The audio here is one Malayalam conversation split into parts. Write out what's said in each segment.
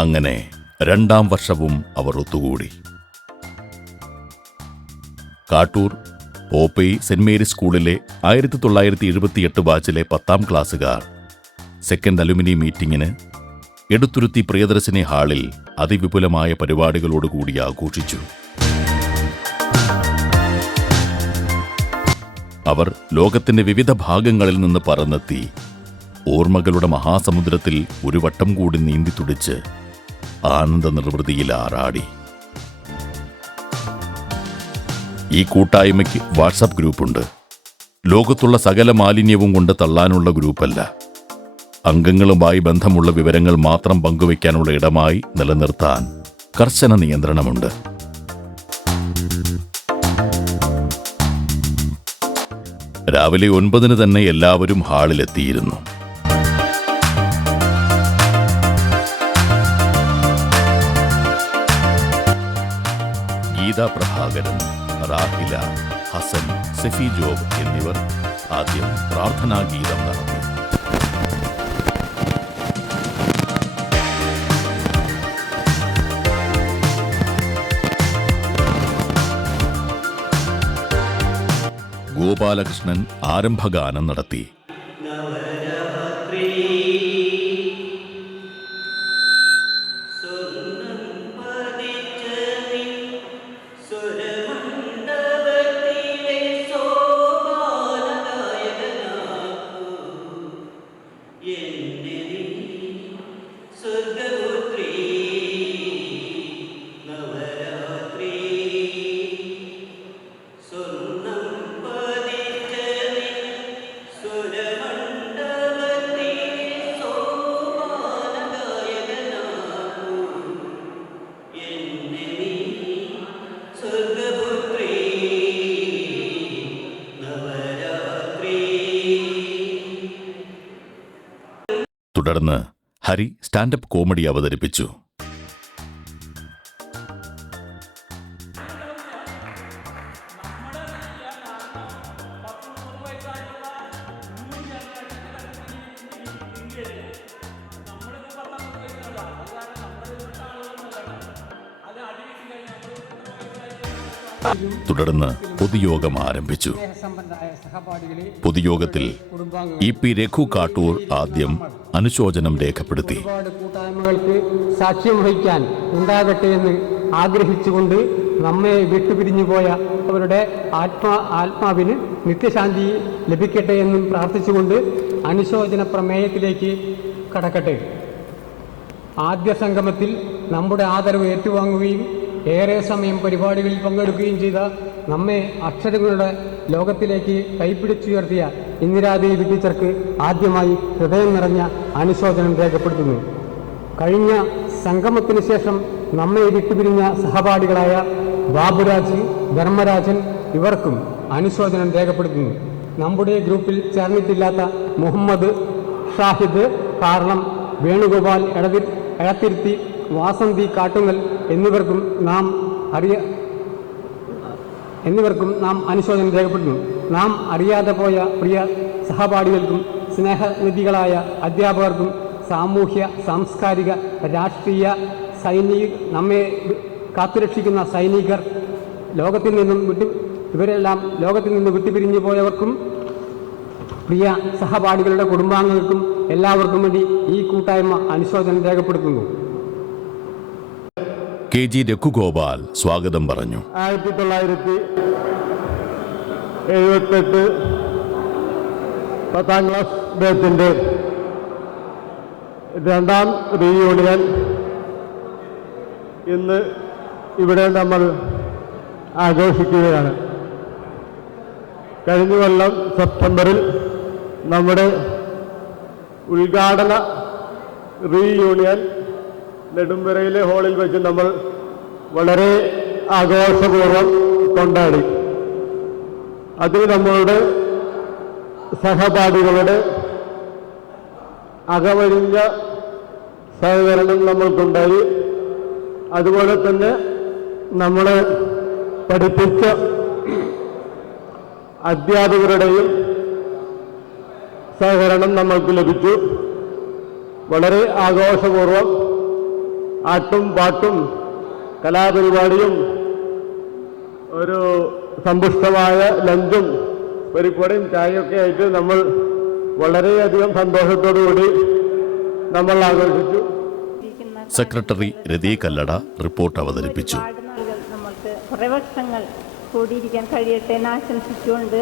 അങ്ങനെ 2ാം വർഷവും അവർ ഒത്തുകൂടി. കാട്ടൂർ പോപ്പി സെന്റ് മേരീസ് സ്കൂളിലെ 1978 ബാച്ചിലെ 10ാം ക്ലാസ്സുകാർ സെക്കൻഡ് അലുമിനി മീറ്റിംഗിന് എടുത്തുരുത്തി പ്രിയദർശിനി ഹാളിൽ അതിവിപുലമായ പരിപാടികളോടുകൂടി ആഘോഷിച്ചു. അവർ ലോകത്തിന്റെ വിവിധ ഭാഗങ്ങളിൽ നിന്ന് പറന്നെത്തി ഓർമ്മകളുടെ മഹാസമുദ്രത്തിൽ ഒരു വട്ടം കൂടി നീന്തി തുടിച്ച് ആനന്ദ നിർവൃതിയിൽ ആറാടി. ഈ കൂട്ടായ്മയ്ക്ക് വാട്സപ്പ് ഗ്രൂപ്പുണ്ട്. ലോകത്തുള്ള സകല മാലിന്യവും കൊണ്ട് തള്ളാനുള്ള ഗ്രൂപ്പല്ല. അംഗങ്ങളുമായി ബന്ധമുള്ള വിവരങ്ങൾ മാത്രം പങ്കുവയ്ക്കാനുള്ള ഇടമായി നിലനിർത്താൻ കർശന നിയന്ത്രണമുണ്ട്. രാവിലെ 9 തന്നെ എല്ലാവരും ഹാളിലെത്തിയിരുന്നു. ഗീതാ പ്രഭാകരൻ, റാഹില, ഹസൻ, സെഫി ജോബ് എന്നിവർ ആദ്യം പ്രാർത്ഥനാഗീതം നടത്തി. ഗോപാലകൃഷ്ണൻ ആരംഭഗാനം നടത്തി. തുടർന്ന് ഹരി സ്റ്റാൻഡപ്പ് കോമഡി അവതരിപ്പിച്ചു. തുടർന്ന് പൊതുയോഗം ആരംഭിച്ചു. പൊതുയോഗത്തിൽ ഇ.പി. രഘു കാട്ടൂർ ആദ്യം അനുശോചനം രേഖപ്പെടുത്തി. കൂട്ടായ്മകൾക്ക് സാക്ഷ്യം വഹിക്കാൻ ഉണ്ടാകട്ടെ എന്ന് ആഗ്രഹിച്ചുകൊണ്ട് നമ്മെ വിട്ടുപിരിഞ്ഞുപോയ അവരുടെ ആത്മാവിന് നിത്യശാന്തി ലഭിക്കട്ടെ എന്നും പ്രാർത്ഥിച്ചുകൊണ്ട് അനുശോചന പ്രമേയത്തിലേക്ക് കടക്കട്ടെ. ആദ്യ സംഗമത്തിൽ നമ്മുടെ ആദരവ് ഏറ്റുവാങ്ങുകയും ഏറെ സമയം പരിപാടികളിൽ പങ്കെടുക്കുകയും ചെയ്ത നമ്മെ അക്ഷരങ്ങളുടെ ലോകത്തിലേക്ക് കൈപ്പിടിച്ചുയർത്തിയ ഇന്ദിരാദേവി ടീച്ചർക്ക് ആദ്യമായി ഹൃദയം നിറഞ്ഞ അനുശോചനം രേഖപ്പെടുത്തുന്നു. കഴിഞ്ഞ സംഗമത്തിന് ശേഷം നമ്മെ വിട്ടുപിരിഞ്ഞ സഹപാഠികളായ ബാബുരാജ്, ധർമ്മരാജൻ ഇവർക്കും അനുശോചനം രേഖപ്പെടുത്തുന്നു. നമ്മുടെ ഗ്രൂപ്പിൽ ചേർന്നിട്ടില്ലാത്ത മുഹമ്മദ്, ഷാഹിദ്, കാരണം, വേണുഗോപാൽ എടത്തിരുത്തി, വാസന്തി കാട്ടുങ്ങൽ എന്നിവർക്കും നാം അനുശോചനം രേഖപ്പെടുത്തുന്നു. നാം അറിയാതെ പോയ പ്രിയ സഹപാഠികൾക്കും സ്നേഹനിധികളായ അധ്യാപകർക്കും സാമൂഹ്യ, സാംസ്കാരിക, രാഷ്ട്രീയ, നമ്മെ കാത്തുരക്ഷിക്കുന്ന സൈനികർ, ഇവരെല്ലാം ലോകത്തിൽ നിന്ന് വിട്ടുപിരിഞ്ഞു പോയവർക്കും പ്രിയ സഹപാഠികളുടെ കുടുംബാംഗങ്ങൾക്കും എല്ലാവർക്കും വേണ്ടി ഈ കൂട്ടായ്മ അനുശോചനം രേഖപ്പെടുത്തുന്നു. കെ.ജി. രഘുഗോപാൽ സ്വാഗതം പറഞ്ഞു. 1978 10ാം ക്ലാസ് ബാച്ചിൻ്റെ 2ാം റീയൂണിയൻ ഇന്ന് ഇവിടെ നമ്മൾ ആഘോഷിക്കുകയാണ്. കഴിഞ്ഞ കൊല്ലം സെപ്റ്റംബറിൽ നമ്മുടെ ഉദ്ഘാടന റീയൂണിയൻ നെടുമ്പുരയിലെ ഹാളിൽ വെച്ച് നമ്മൾ വളരെ ആഘോഷപൂർവ്വം കൊണ്ടാടി. അതിൽ നമ്മളുടെ സഹപാഠികളുടെ അകമഴിഞ്ഞ സഹകരണം നമ്മൾക്കുണ്ടായി. അതുപോലെ തന്നെ നമ്മളെ പഠിപ്പിച്ച അധ്യാപകരുടെയും സഹകരണം നമ്മൾക്ക് ലഭിച്ചു. വളരെ ആഘോഷപൂർവ്വം ആട്ടും പാട്ടും കലാപരിപാടിയും ഒരു സമ്പുഷ്ടമായ ലഞ്ചും പരിപ്പടയും ചായയൊക്കെ ആയിട്ട് നമ്മൾ വളരെയധികം സന്തോഷത്തോടുകൂടി നമ്മൾ ആഘോഷിച്ചു. സെക്രട്ടറി രതി കല്ലട റിപ്പോർട്ട് അവതരിപ്പിച്ചു. നമ്മൾക്ക് കുറേ വർഷങ്ങൾ കൂടിയിരിക്കാൻ കഴിയട്ടെ എന്ന് ആശംസിച്ചുകൊണ്ട്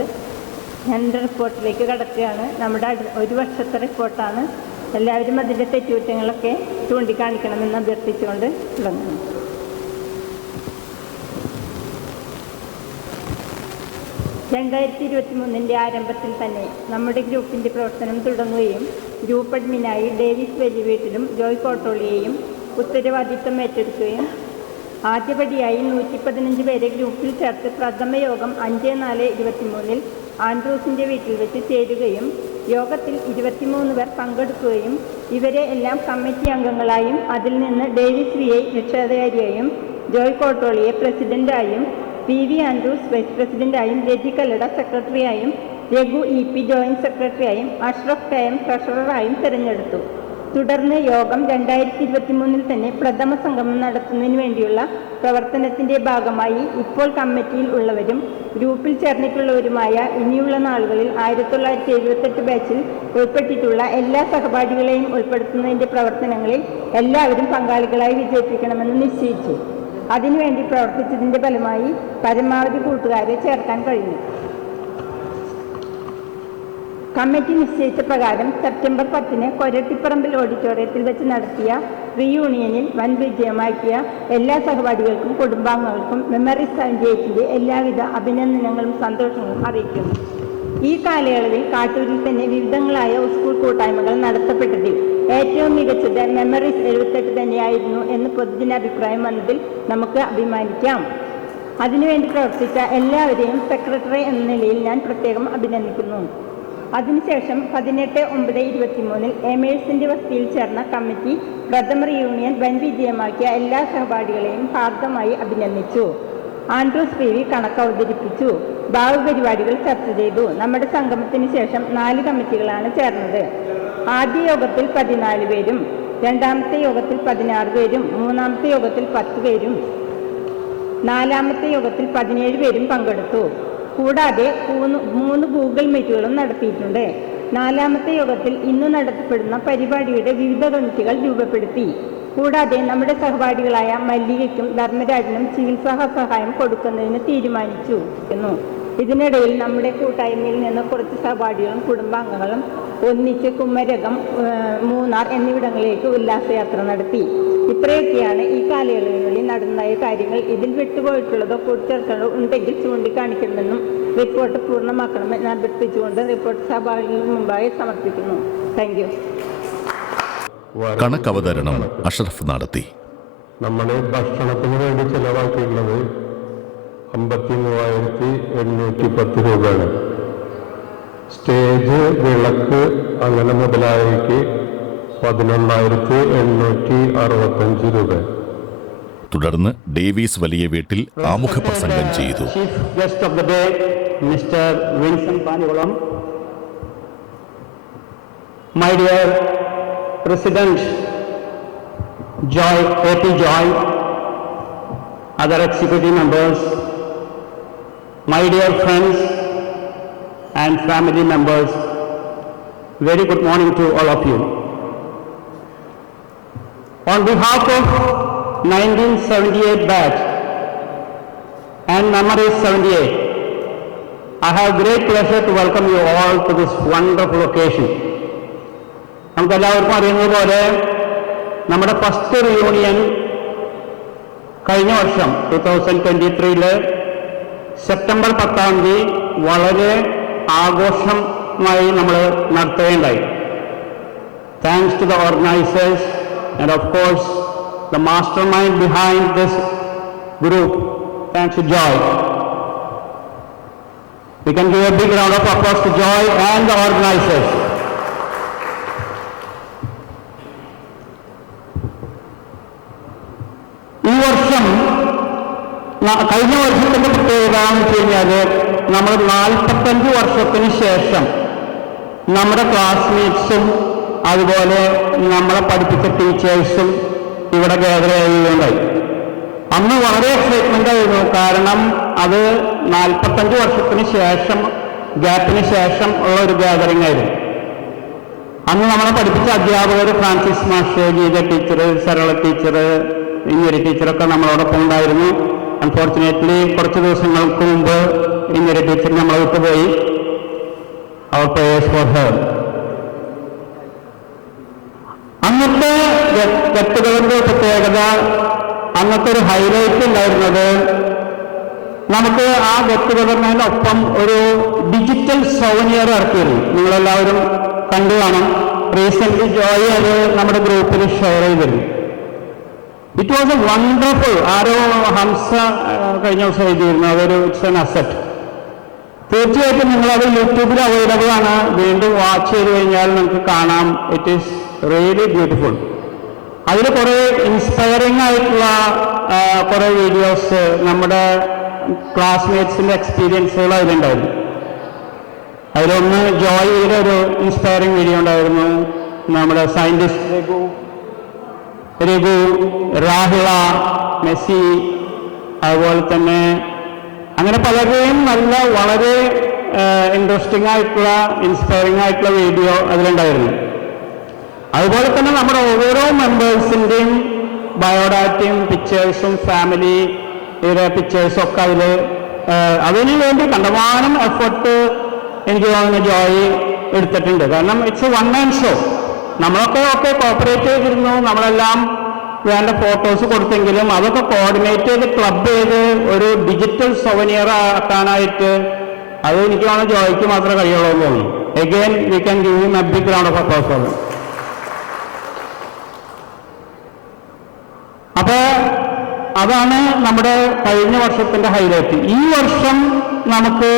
ഞാൻ റിപ്പോർട്ടിലേക്ക് കടക്കുകയാണ്. നമ്മുടെ ഒരു വർഷത്തെ റിപ്പോർട്ടാണ്. എല്ലാവരും അതിൻ്റെ തെറ്റുകുറ്റങ്ങളൊക്കെ ചൂണ്ടിക്കാണിക്കണമെന്ന് അഭ്യർത്ഥിച്ചുകൊണ്ട് തുടങ്ങുന്നു. (2023) ആരംഭത്തിൽ തന്നെ നമ്മുടെ ഗ്രൂപ്പിൻ്റെ പ്രവർത്തനം തുടങ്ങുകയും ഗ്രൂപ്പ് അഡ്മിനായി ഡേവിസ് വലിയവീട്ടിലും ജോയ് കോട്ടോളിയെയും ഉത്തരവാദിത്തം ഏറ്റെടുക്കുകയും ആദ്യപടിയായി 115 പേരെ ഗ്രൂപ്പിൽ ചേർത്ത് പ്രഥമ യോഗം 5/4/23 ആൻഡ്രൂസിൻ്റെ വീട്ടിൽ വെച്ച് ചേരുകയും യോഗത്തിൽ 23 പേർ പങ്കെടുക്കുകയും ഇവരെ എല്ലാം കമ്മിറ്റി അംഗങ്ങളായും അതിൽ നിന്ന് ഡേവിസ് വിയെ രക്ഷാധികാരിയായും ജോയ് കോട്ടോളിയെ പ്രസിഡന്റായും PV ആൻഡ്രൂസ് വൈസ് പ്രസിഡന്റായും രതി കല്ലട സെക്രട്ടറിയായും രഘു EP ജോയിന്റ് സെക്രട്ടറിയായും അഷ്റഫ് KM ട്രഷററായും തിരഞ്ഞെടുത്തു. തുടർന്ന് യോഗം 2023 തന്നെ പ്രഥമ സംഗമം നടത്തുന്നതിന് വേണ്ടിയുള്ള പ്രവർത്തനത്തിൻ്റെ ഭാഗമായി ഇപ്പോൾ കമ്മിറ്റിയിൽ ഉള്ളവരും ഗ്രൂപ്പിൽ ചേർന്നിട്ടുള്ളവരുമായ ഇനിയുള്ള നാളുകളിൽ 1978 ബാച്ചിൽ ഉൾപ്പെട്ടിട്ടുള്ള എല്ലാ സഹപാഠികളെയും ഉൾപ്പെടുത്തുന്നതിൻ്റെ പ്രവർത്തനങ്ങളിൽ എല്ലാവരും പങ്കാളികളായി വിജയിപ്പിക്കണമെന്ന് നിശ്ചയിച്ചു. അതിനുവേണ്ടി പ്രവർത്തിച്ചതിൻ്റെ ഫലമായി പരമാവധി കൂട്ടുകാരെ ചേർക്കാൻ കഴിഞ്ഞു. കമ്മിറ്റി നിശ്ചയിച്ച പ്രകാരം സെപ്റ്റംബർ 10 കൊരട്ടിപ്പറമ്പിൽ ഓഡിറ്റോറിയത്തിൽ വെച്ച് നടത്തിയ റീയൂണിയനിൽ വൻ വിജയമാക്കിയ എല്ലാ സഹപാഠികൾക്കും കുടുംബാംഗങ്ങൾക്കും മെമ്മറീസ് 78ൻ്റെ എല്ലാവിധ അഭിനന്ദനങ്ങളും സന്തോഷങ്ങളും അറിയിക്കുന്നു. ഈ കാലയളവിൽ കാട്ടൂരിൽ തന്നെ വിവിധങ്ങളായ സ്കൂൾ കൂട്ടായ്മകൾ നടത്തപ്പെട്ടതിൽ ഏറ്റവും മികച്ചത് മെമ്മറീസ് 78 തന്നെയായിരുന്നു എന്ന് പൊതുജനാഭിപ്രായം വന്നതിൽ നമുക്ക് അഭിമാനിക്കാം. അതിനുവേണ്ടി പ്രവർത്തിച്ച എല്ലാവരെയും സെക്രട്ടറി എന്ന നിലയിൽ ഞാൻ പ്രത്യേകം അഭിനന്ദിക്കുന്നു. അതിനുശേഷം 18/9/23 എമേഴ്സിൻ്റെ വസതിയിൽ ചേർന്ന കമ്മിറ്റി പ്രഥമ റിയൂണിയൻ വൻ വിജയമാക്കിയ എല്ലാ സഹപാഠികളെയും ഹാർദമായി അഭിനന്ദിച്ചു. ആൻഡ്രൂസ് PV കണക്ക് അവതരിപ്പിച്ചു. ഭാവി പരിപാടികൾ ചർച്ച ചെയ്തു. നമ്മുടെ സംഗമത്തിന് ശേഷം 4 കമ്മിറ്റികളാണ് ചേർന്നത്. ആദ്യ യോഗത്തിൽ 14 പേരും, രണ്ടാമത്തെ യോഗത്തിൽ 16 പേരും, മൂന്നാമത്തെ യോഗത്തിൽ 10 പേരും, നാലാമത്തെ യോഗത്തിൽ 17 പേരും പങ്കെടുത്തു. കൂടാതെ 3 ഗൂഗിൾ മീറ്റുകളും നടത്തിയിട്ടുണ്ട്. 4ാമത്തെ യോഗത്തിൽ ഇന്ന് നടത്തപ്പെടുന്ന പരിപാടിയുടെ വിവിധ കമ്മിറ്റികൾ രൂപപ്പെടുത്തി. കൂടാതെ നമ്മുടെ സഹപാഠികളായ മല്ലികയ്ക്കും ധർമ്മരാജനും ചികിത്സാ സഹായം കൊടുക്കുന്നതിന് തീരുമാനിച്ചു. ഇതിനിടയിൽ നമ്മുടെ കൂട്ടായ്മയിൽ നിന്ന് കുറച്ച് സഹപാഠികളും കുടുംബാംഗങ്ങളും ഒന്നിച്ച് കുമരകം, മൂന്നാർ എന്നിവിടങ്ങളിലേക്ക് ഉല്ലാസയാത്ര നടത്തി. ഇത്രയൊക്കെയാണ് ഈ കാലയളവിനുള്ളിൽ നടന്നതായ കാര്യങ്ങൾ. ഇതിൽ വിട്ടുപോയിട്ടുള്ളതോ കൂട്ടിച്ചേർക്കലോ ഉണ്ടെങ്കിൽ ചൂണ്ടിക്കാണിക്കണമെന്നും റിപ്പോർട്ട് പൂർണ്ണമാക്കണമെന്ന് അഭ്യർത്ഥിച്ചുകൊണ്ട് റിപ്പോർട്ട് സഭകളിൽ മുമ്പായി സമർപ്പിക്കുന്നു. Thank you. കണക്കവതരണം അഷ്റഫ് നടത്തി. നമ്മളെ ഭക്ഷണത്തിന് വേണ്ടി ചെലവാക്കിയുള്ളത് 53,810 രൂപയാണ്. സ്റ്റേജ്, വിളക്ക് അങ്ങനെ മുതലായവയ്ക്ക് 11,865 രൂപ. തുടർന്ന് ഡേവീസ് വലിയ വീട്ടിൽ ആമുഖ പ്രസംഗം ചെയ്തു. Chief guest of the day mister Vincent Panikulam, my dear president AP Joy, other executive members, my dear friends and family members, very good morning to all of you. On behalf of 1978 batch and Memories 78, I have great pleasure to welcome you all to this wonderful occasion. നമുക്ക് എല്ലാവർക്കും അറിയുന്നത് പോലെ നമ്മുടെ ഫസ്റ്റ് റിയൂണിയൻ കഴിഞ്ഞ വർഷം 2023 സെപ്റ്റംബർ 10 വളരെ ആഘോഷമായി നമ്മൾ നടത്തുകയുണ്ടായി. Thanks to the organisers and of course the master mind behind this group, thanks to Joy. We can give a big round of applause to Joy and the organizers. ഈ വർഷം കഴിഞ്ഞ വർഷത്തിന്റെ പ്രത്യേകത എന്ന് വെച്ച് കഴിഞ്ഞാൽ നമ്മൾ 45 വർഷത്തിന് ശേഷം നമ്മുടെ ക്ലാസ്മേറ്റ്സും അതുപോലെ നമ്മളെ പഠിപ്പിച്ച ടീച്ചേഴ്സും ഇവിടെ ഗ്യാദർ ചെയ്യുകയുണ്ടായി. അന്ന് വളരെ എക്സൈറ്റ്മെന്റ് ആയിരുന്നു. കാരണം അത് 45 വർഷത്തിന് ശേഷം, ഗ്യാപ്പിന് ശേഷം ഉള്ള ഒരു ഗ്യാദറിംഗ് ആയിരുന്നു. അന്ന് നമ്മളെ പഠിപ്പിച്ച അധ്യാപകർ ഫ്രാൻസിസ് മാഷ്, ഗീത ടീച്ചർ, സരള ടീച്ചർ, ഇന്ദിര ടീച്ചറൊക്കെ നമ്മളോടൊപ്പം ഉണ്ടായിരുന്നു. അൺഫോർച്ചുനേറ്റ്ലി കുറച്ച് ദിവസങ്ങൾക്ക് മുമ്പ് ഇന്ദിര ടീച്ചർ നമ്മളെ വിട്ടുപോയി. അവർ പ്രേയേഴ്സ് ഫോർ ഹെർ. അന്നത്തെ ഗെറ്റുകളുടെ പ്രത്യേകത, അന്നത്തെ ഒരു ഹൈലൈറ്റ് ഉണ്ടായിരുന്നത്, നമുക്ക് ആ ഗെറ്റുകതറിനൊപ്പം ഒരു ഡിജിറ്റൽ സോവനിയർ ഇറക്കിയിരുന്നു. നിങ്ങളെല്ലാവരും കണ്ടു കാണും. റീസെന്റ് ജോയി അത് നമ്മുടെ ഗ്രൂപ്പിൽ ഷെയർ ചെയ്തിരുന്നു. It was a wonderful. ആരോ ഹംസ കഴിഞ്ഞ ദിവസം എഴുതിയിരുന്നു, അതൊരു ഇറ്റ്സ് എൻ അസറ്റ്. തീർച്ചയായിട്ടും നിങ്ങളത് യൂട്യൂബിൽ അവൈലബിൾ ആണ്. വീണ്ടും വാച്ച് ചെയ്ത് കഴിഞ്ഞാൽ നിങ്ങൾക്ക് കാണാം. It is really beautiful. അതിൽ കുറേ ഇൻസ്പയറിംഗ് ആയിട്ടുള്ള കുറേ വീഡിയോസ്, നമ്മുടെ ക്ലാസ്മേറ്റ്സിൻ്റെ എക്സ്പീരിയൻസുകൾ അതിലുണ്ടായിരുന്നു. അതിലൊന്ന് ജോയിയുടെ ഒരു ഇൻസ്പയറിംഗ് വീഡിയോ ഉണ്ടായിരുന്നു. നമ്മുടെ സയൻറ്റിസ്റ്റ് രഘു, രാഹുല, മെസ്സി, അതുപോലെ തന്നെ അങ്ങനെ പലരെയും നല്ല വളരെ ഇൻട്രസ്റ്റിംഗ് ആയിട്ടുള്ള ഇൻസ്പയറിംഗ് ആയിട്ടുള്ള വീഡിയോ അതിലുണ്ടായിരുന്നു. അതുപോലെ തന്നെ നമ്മുടെ ഓരോ മെമ്പേഴ്സിൻ്റെയും ബയോഡാറ്റയും പിക്ചേഴ്സും ഫാമിലിയുടെ പിക്ചേഴ്സും ഒക്കെ അതിനു വേണ്ടി കണ്ടമാനം എഫർട്ട് എനിക്ക് തോന്നുന്നു ജോയി എടുത്തിട്ടുണ്ട്. കാരണം it's A one man show. നമ്മളൊക്കെ കോപ്പറേറ്റ് ചെയ്തിരുന്നു. നമ്മളെല്ലാം വേണ്ട ഫോട്ടോസ് കൊടുത്തെങ്കിലും അതൊക്കെ കോർഡിനേറ്റ് ചെയ്ത് ക്ലബ് ചെയ്ത് ഒരു ഡിജിറ്റൽ സൊവനിയർ ആക്കാനായിട്ട് അത് എനിക്ക് തോന്നുന്നു ജോയിക്ക് മാത്രമേ കഴിയുള്ളൂ എന്ന് തോന്നുന്നു. Again we can give him a big round of applause for him. അപ്പൊ അതാണ് നമ്മുടെ കഴിഞ്ഞ വർഷത്തിന്റെ ഹൈലൈറ്റ്. ഈ വർഷം നമുക്ക്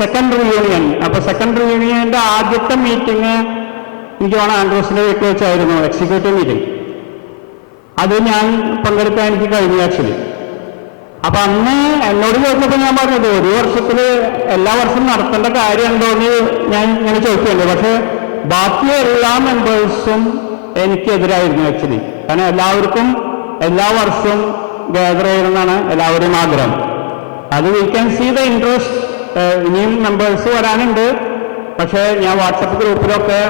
സെക്കൻഡ് റിയൂണിയൻ. അപ്പൊ സെക്കൻഡ് റിയൂണിയന്റെ ആദ്യത്തെ മീറ്റിംഗ് എനിക്ക് തോന്നുന്നു ആൻഡ്രൂസിന്റെ വീട്ടിൽ വെച്ചായിരുന്നു, എക്സിക്യൂട്ടീവ് മീറ്റിംഗ്. അത് ഞാൻ പങ്കെടുക്കാൻ എനിക്ക് കഴിഞ്ഞു ആക്ച്വലി. അപ്പൊ അന്ന് എന്നോട് ചോദിച്ചപ്പോൾ ഞാൻ പറഞ്ഞത് ഒരു വർഷത്തിൽ എല്ലാ വർഷവും നടത്തേണ്ട കാര്യമുണ്ടോ എന്ന് ഞാൻ ഇങ്ങനെ ചോദിക്കുന്നുണ്ട്. പക്ഷെ ബാക്കി എല്ലാ മെമ്പേഴ്സും എനിക്കെതിരായിരുന്നു ആക്ച്വലി. കാരണം എല്ലാവർക്കും എല്ലാ വർഷവും ഗ്യാദർ ചെയ്യണമെന്നാണ് എല്ലാവരുടെയും ആഗ്രഹം. അത് we can see the interest. ഇനിയും മെമ്പേഴ്സ് വരാനുണ്ട്. പക്ഷേ ഞാൻ വാട്സപ്പ് ഗ്രൂപ്പിലൊക്കെ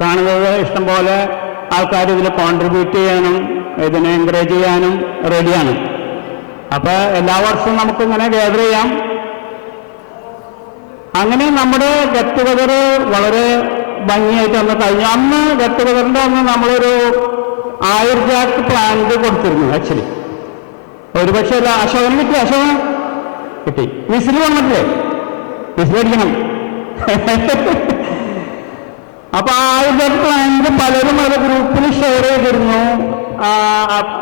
കാണുന്നത് ഇഷ്ടംപോലെ ആൾക്കാർ ഇതിൽ കോൺട്രിബ്യൂട്ട് ചെയ്യാനും ഇതിനെ എൻകറേജ് ചെയ്യാനും റെഡിയാണ്. അപ്പൊ എല്ലാ വർഷവും നമുക്കിങ്ങനെ ഗ്യാദർ ചെയ്യാം. അങ്ങനെ നമ്മുടെ ഗെറ്റ് ടുഗദർ വളരെ ഭംഗിയായിട്ട് അന്ന് കഴിഞ്ഞു. അന്ന് ഗെറ്റ് ടുഗദറിന്റെ അന്ന് നമ്മളൊരു 1000 ജാക്ക് പ്ലാന്റ് കൊടുത്തിരുന്നു ആക്ച്വലി. ഒരുപക്ഷെ അശോകന് കിട്ടി. അശോകൻ കിട്ടി. വിസിൽ വന്നിട്ടില്ലേ? വിസിലടിക്കണം. അപ്പൊ 1000 ജാക്ക് പ്ലാന്റ് പലരും അത് ഗ്രൂപ്പിൽ ഷെയർ ചെയ്തിരുന്നു.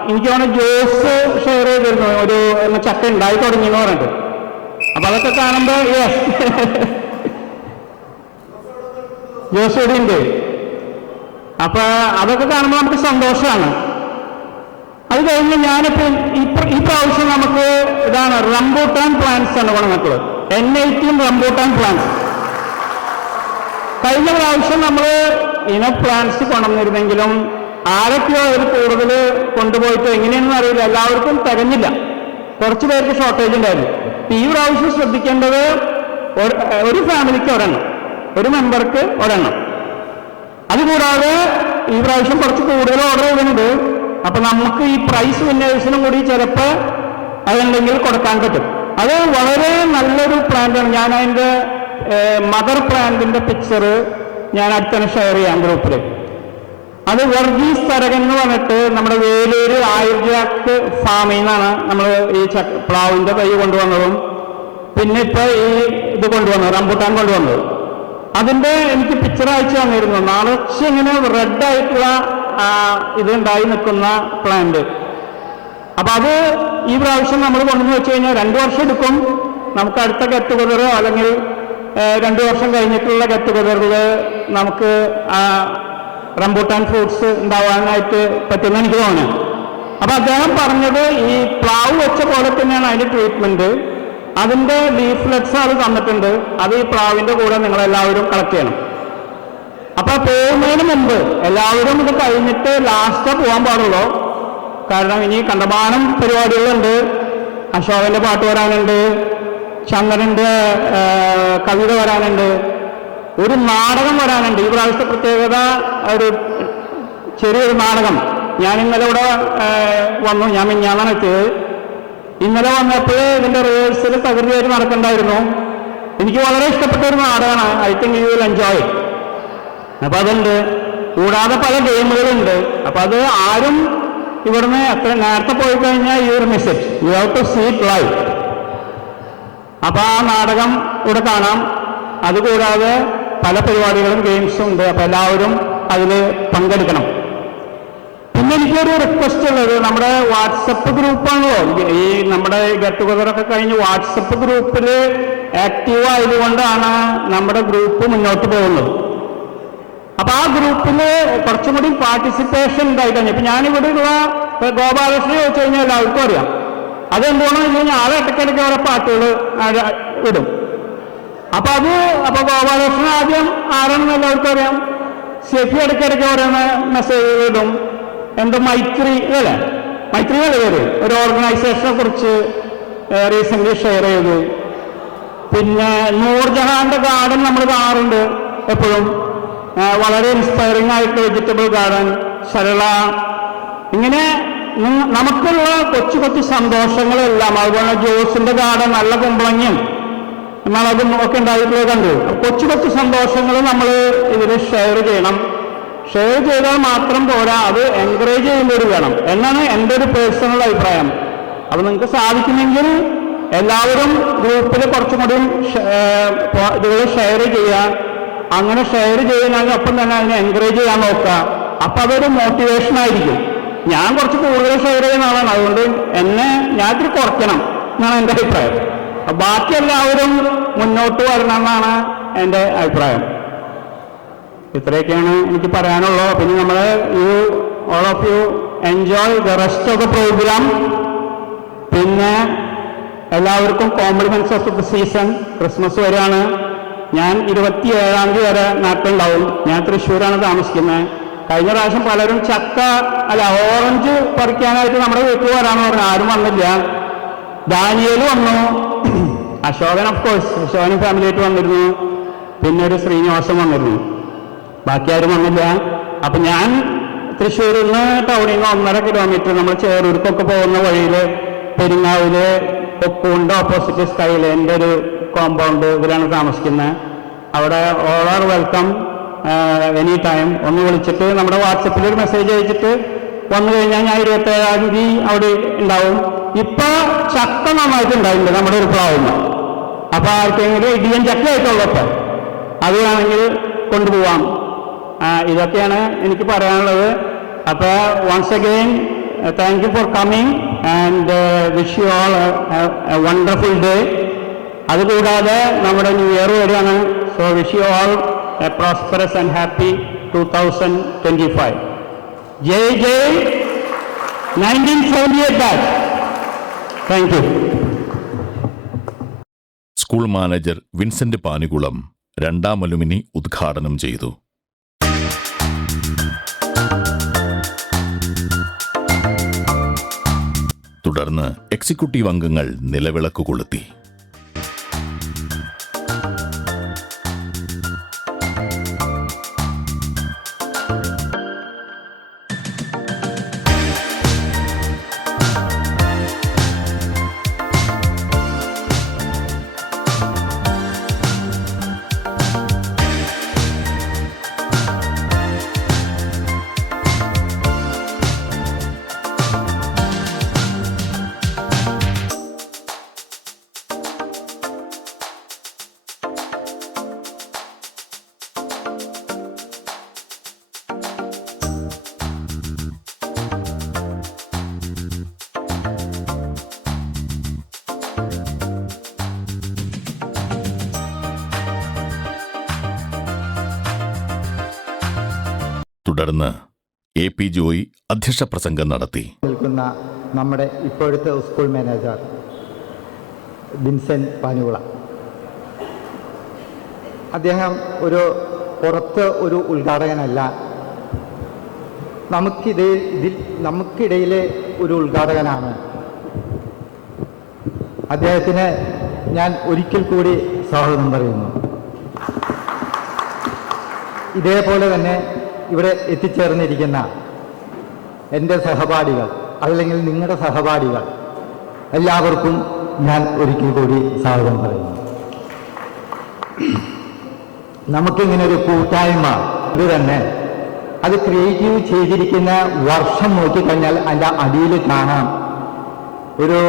എനിക്ക് തോന്നുന്നു ജോസ് ഷെയർ ചെയ്തിരുന്നു, ഒരു ചക്ക ഉണ്ടായി തുടങ്ങി എന്ന് പറഞ്ഞിട്ട്. അപ്പൊ അതൊക്കെ കാണുമ്പോ ജോസ് ഇവിടെ ഉണ്ട്. അപ്പൊ അതൊക്കെ കാണുമ്പോൾ നമുക്ക് സന്തോഷമാണ്. അത് കഴിഞ്ഞ് ഞാനിപ്പോ ഈ പ്രാവശ്യം നമുക്ക് ഇതാണ് റംബൂട്ടാൻ പ്ലാന്റ്സ് ആണ് ഗുണമക്കള്. N18 rambutan plants. കഴിഞ്ഞ പ്രാവശ്യം നമ്മൾ പ്ലാന്റ്സ് കൊണ്ടുവന്നിരുന്നെങ്കിലും ആരൊക്കെയോ അതിൽ കൂടുതൽ കൊണ്ടുപോയിട്ട് എങ്ങനെയാണെന്ന് അറിയില്ല, എല്ലാവർക്കും തികഞ്ഞില്ല. കുറച്ച് പേർക്ക് ഷോർട്ടേജ് ഉണ്ടായിരുന്നു. ഈ പ്രാവശ്യം ശ്രദ്ധിക്കേണ്ടത് ഒരു ഫാമിലിക്ക് ഒരെണ്ണം, ഒരു മെമ്പർക്ക് ഒരെണ്ണം. അതുകൂടാതെ ഈ പ്രാവശ്യം കുറച്ച് കൂടുതൽ ഓർഡർ ചെയ്തിട്ടുണ്ട്. അപ്പൊ നമുക്ക് ഈ പ്രൈസ് വിന്നേഴ്സിനും കൂടി ചിലപ്പോൾ അതുണ്ടെങ്കിൽ കൊടുക്കാൻ പറ്റും. അത് വളരെ നല്ലൊരു പ്ലാന്റാണ്. ഞാൻ അതിൻ്റെ മദർ പ്ലാന്റിന്റെ പിക്ചർ ഞാൻ അടുത്തന്നെ ഷെയർ ചെയ്യാം ഗ്രൂപ്പിൽ. അത് വർഗീസ് തരകൻ എന്ന് പറഞ്ഞിട്ട് നമ്മുടെ വേലൂര് 1000 ജാക്ക് ഫാമിൽ നിന്നാണ് നമ്മൾ ഈ പ്ലാവിന്റെ തൈ കൊണ്ടുവന്നതും പിന്നെ ഇപ്പൊ ഈ ഇത് കൊണ്ടുവന്നത് റംബൂട്ടാൻ കൊണ്ടുവന്നത്. അതിന്റെ എനിക്ക് പിക്ചർ അയച്ചു തന്നിരുന്നു. നിറച്ച് ഇങ്ങനെ റെഡ് ആയിട്ടുള്ള ഇതുണ്ടായി നിൽക്കുന്ന പ്ലാന്റ്. അപ്പൊ അത് ഈ പ്രാവശ്യം നമ്മൾ കൊണ്ടുവന്ന് വെച്ച് കഴിഞ്ഞാൽ 2 വർഷം എടുക്കും. നമുക്ക് അടുത്ത ഗെറ്റ് ടുഗദറോ അല്ലെങ്കിൽ 2 വർഷം കഴിഞ്ഞിട്ടുള്ള ഗെറ്റ് ടുഗദറിൽ നമുക്ക് റംബൂട്ടാൻ ഫ്രൂട്ട്സ് ഉണ്ടാവാനായിട്ട് പറ്റുമെന്ന് എനിക്ക് തോന്നുന്നു. അപ്പൊ അദ്ദേഹം പറഞ്ഞത് ഈ പ്ലാവ് വെച്ച പോലെ തന്നെയാണ് അതിന്റെ ട്രീറ്റ്മെന്റ്. അതിന്റെ ലീഫ്ലെറ്റ്സ് അത് തന്നിട്ടുണ്ട്. അത് ഈ പ്ലാവിന്റെ കൂടെ നിങ്ങളെല്ലാവരും കളക്ട് ചെയ്യണം. അപ്പൊ പോകുന്നതിന് മുമ്പ് എല്ലാവരും ഇത് കഴിഞ്ഞിട്ട് ലാസ്റ്റ് പോകാൻ പാടുള്ളൂ. കാരണം ഇനി കണ്ടമാനം പരിപാടികളുണ്ട്. അശോകന്റെ പാട്ട് വരാനുണ്ട്, ചന്ദ്രന്റെ കവിത വരാനുണ്ട്, ഒരു നാടകം വരാനുണ്ട്. ഈ പ്രാവശ്യത്തെ പ്രത്യേകത ഒരു ചെറിയൊരു നാടകം. ഞാൻ ഇന്നലെ ഇവിടെ വന്നു, ഞാൻ മിഞ്ഞാന്നാണ് എത്തിയത്. ഇന്നലെ വന്നപ്പോൾ ഇതിന്റെ റിഹേഴ്സൽ തകൃതിയായിട്ട് നടക്കണ്ടായിരുന്നു. എനിക്ക് വളരെ ഇഷ്ടപ്പെട്ട ഒരു നാടകമാണ്. I think you will enjoy. അപ്പൊ അതുണ്ട്. കൂടാതെ പല ഗെയിമുകളുണ്ട്. അപ്പൊ അത് ആരും ഇവിടുന്ന് എത്ര നേരത്തെ പോയി കഴിഞ്ഞാൽ you will miss it. You have to see it live. അപ്പൊ ആ നാടകം ഇവിടെ കാണാം. അതുകൂടാതെ പല പരിപാടികളും ഗെയിംസും ഉണ്ട്. അപ്പൊ എല്ലാവരും അതിൽ പങ്കെടുക്കണം. പിന്നെ എനിക്കൊരു റിക്വസ്റ്റ് ഉള്ളത്, നമ്മുടെ വാട്സപ്പ് ഗ്രൂപ്പാണല്ലോ ഈ നമ്മുടെ ഗെറ്റ് ടുഗദറൊക്കെ കഴിഞ്ഞ് വാട്സപ്പ് ഗ്രൂപ്പിൽ ആക്റ്റീവ് ആയതുകൊണ്ടാണ് നമ്മുടെ ഗ്രൂപ്പ് മുന്നോട്ട് പോകുന്നത്. അപ്പൊ ആ ഗ്രൂപ്പിൽ കുറച്ചും കൂടി പാർട്ടിസിപ്പേഷൻ ഉണ്ടായി കഴിഞ്ഞു. ഇപ്പൊ ഞാനിവിടെ ഉള്ള ഗോപാലകൃഷ്ണനെ ചോദിച്ചു കഴിഞ്ഞാൽ എല്ലാവർക്കും അറിയാം. അതെന്തുകൊണ്ടാണെന്ന് വെച്ച് കഴിഞ്ഞാൽ ആളെ ഇടയ്ക്കിടയ്ക്ക് ഓരോ പാട്ടുകൾ ഇടും. അപ്പൊ ഗോപാലകൃഷ്ണൻ ആദ്യം ആരാണെന്ന് എല്ലാവർക്കും അറിയാം. ഷെഫി ഇടയ്ക്കിടയ്ക്ക് ഓരോന്ന് മെസ്സേജ് ഇടും. എന്തോ മൈത്രി അല്ലേ, മൈത്രി അല്ലേ പേര്, ഒരു ഓർഗനൈസേഷനെ കുറിച്ച് റീസെന്റ് ഷെയർ ചെയ്തു. പിന്നെ നൂർജഹാന്റെ ഗാർഡൻ നമ്മൾ കാണാറുണ്ട് എപ്പോഴും. വളരെ ഇൻസ്പയറിംഗ് ആയിട്ട് വെജിറ്റബിൾ ഗാർഡൻ, സരള, ഇങ്ങനെ നമുക്കുള്ള കൊച്ചു കൊച്ചു സന്തോഷങ്ങളെല്ലാം. അതുപോലെ ജോസിന്റെ ഗാർഡൻ നല്ല കുമ്പളങ്ങയും മുളകും ഒക്കെ ഉണ്ടായിട്ടുള്ളത് കണ്ടു. കൊച്ചു കൊച്ചു സന്തോഷങ്ങൾ നമ്മൾ ഇതിൽ ഷെയർ ചെയ്യണം. ഷെയർ ചെയ്താൽ മാത്രം പോരാ, അത് എൻകറേജ് ചെയ്യുന്നവർ വേണം എന്നാണ് എൻ്റെ ഒരു പേഴ്സണൽ അഭിപ്രായം. അപ്പൊ നിങ്ങൾക്ക് സാധിക്കുമെങ്കിൽ എല്ലാവരും ഗ്രൂപ്പിൽ കുറച്ചും കൂടി ഇതുകൾ ഷെയർ ചെയ്യുക. അങ്ങനെ ഷെയർ ചെയ്യുന്നതിനൊപ്പം തന്നെ അതിനെ എൻകറേജ് ചെയ്യാൻ നോക്കുക. അപ്പൊ അതൊരു മോട്ടിവേഷൻ ആയിരിക്കും. ഞാൻ കുറച്ച് കൂടുതൽ ഷെയർ ചെയ്യുന്ന ആളാണ്, അതുകൊണ്ട് ഞാൻ ഇത്തിരി കുറയ്ക്കണം എന്നാണ് എൻ്റെ അഭിപ്രായം. ബാക്കി എല്ലാവരും മുന്നോട്ട് വരണം എന്നാണ് എൻ്റെ അഭിപ്രായം. ഇത്രയൊക്കെയാണ് എനിക്ക് പറയാനുള്ളത്. പിന്നെ നമ്മൾ all of you enjoy the rest of the programme. പിന്നെ എല്ലാവർക്കും compliments of the season. Christmas വരെയാണ്. ഞാൻ 27-ാം തീയതി വരെ നാട്ടിലുണ്ടാവും. ഞാൻ തൃശ്ശൂരാണ് താമസിക്കുന്നത്. കഴിഞ്ഞ പ്രാവശ്യം പലരും ഓറഞ്ച് പറിക്കാനായിട്ട് നമ്മുടെ വീട്ടിൽ വരാമെന്ന് പറഞ്ഞു. ആരും വന്നില്ല. ദാനിയേൽ വന്നു, അശോകൻ ഓഫ്കോഴ്സ്, അശോകനും ഫാമിലിയായിട്ട് വന്നിരുന്നു. പിന്നെ ഒരു ശ്രീനിവാസം വന്നിരുന്നു. ബാക്കി ആരും വന്നില്ല. അപ്പൊ ഞാൻ തൃശ്ശൂരിൽ നിന്ന് ടൗണിൽ നിന്ന് 1.5 കിലോമീറ്റർ നമ്മൾ ചേറൂർക്കൊക്കെ പോകുന്ന വഴിയിൽ പെരിങ്ങാവില് കൊക്കൂണ്ട് ഓപ്പോസിറ്റ് സ്കൈലൈൻ്റെ ഒരു കോമ്പൗണ്ട് ഇതിലാണ് താമസിക്കുന്നത്. അവിടെ all are welcome any time. ഒന്ന് വിളിച്ചിട്ട് നമ്മുടെ വാട്സപ്പിൽ ഒരു മെസ്സേജ് അയച്ചിട്ട് വന്നു കഴിഞ്ഞാൽ ഞാൻ 27-ാം തീയതി അവിടെ ഉണ്ടാവും. ഇപ്പൊ ചക്ക നന്നായിട്ട് ഉണ്ടായിട്ടുണ്ട് നമ്മുടെ ഒരു പ്ലാവുന്ന. അപ്പൊ ആർക്കെങ്കിലും ഇടിയൻ ചക്ക ആയിട്ടുള്ളപ്പോ അത് വേണമെങ്കിൽ കൊണ്ടുപോവാം. ഇതൊക്കെയാണ് എനിക്ക് പറയാനുള്ളത്. അപ്പൊ once again thank you for coming and wish you all a wonderful day. അതുകൂടാതെ നമ്മുടെ ന്യൂ ഇയർ വരെയാണ്. So wish you all a prosperous and happy 2025. Jai Jai 1978 batch. Thank you. School manager Vincent Panikulam 2ാം അലുമിനി ഉദ്ഘാടനം ചെയ്തു. തുടർന്ന് എക്സിക്യൂട്ടീവ് അംഗങ്ങൾ നിലവിളക്ക് കൊളുത്തി. തുടർന്ന് AP ജോയി അധ്യക്ഷ പ്രസംഗം നടത്തി. നിൽക്കുന്ന നമ്മുടെ ഇപ്പോഴത്തെ സ്കൂൾ മാനേജർ വിൻസെന്റ് പാനികുളം, അദ്ദേഹം ഒരു പുറത്ത് ഒരു ഉദ്ഘാടകനല്ല, നമുക്കിടയിലെ ഒരു ഉദ്ഘാടകനാണ്. അദ്ദേഹത്തിന് ഞാൻ ഒരിക്കൽ കൂടി സ്വാഗതം പറയുന്നു. ഇതേപോലെ തന്നെ ഇവിടെ എത്തിച്ചേർന്നിരിക്കുന്ന എൻ്റെ സഹപാഠികൾ അല്ലെങ്കിൽ നിങ്ങളുടെ സഹപാഠികൾ എല്ലാവർക്കും ഞാൻ ഒരിക്കൽ കൂടി സ്വാഗതം പറയുന്നു. നമുക്കിങ്ങനെ ഒരു കൂട്ടായ്മ ഇത് തന്നെ അത് ക്രിയേറ്റീവ് ചെയ്തിരിക്കുന്ന വർഷം നോക്കിക്കഴിഞ്ഞാൽ അതിൻ്റെ അടിയിൽ കാണാം ഒരു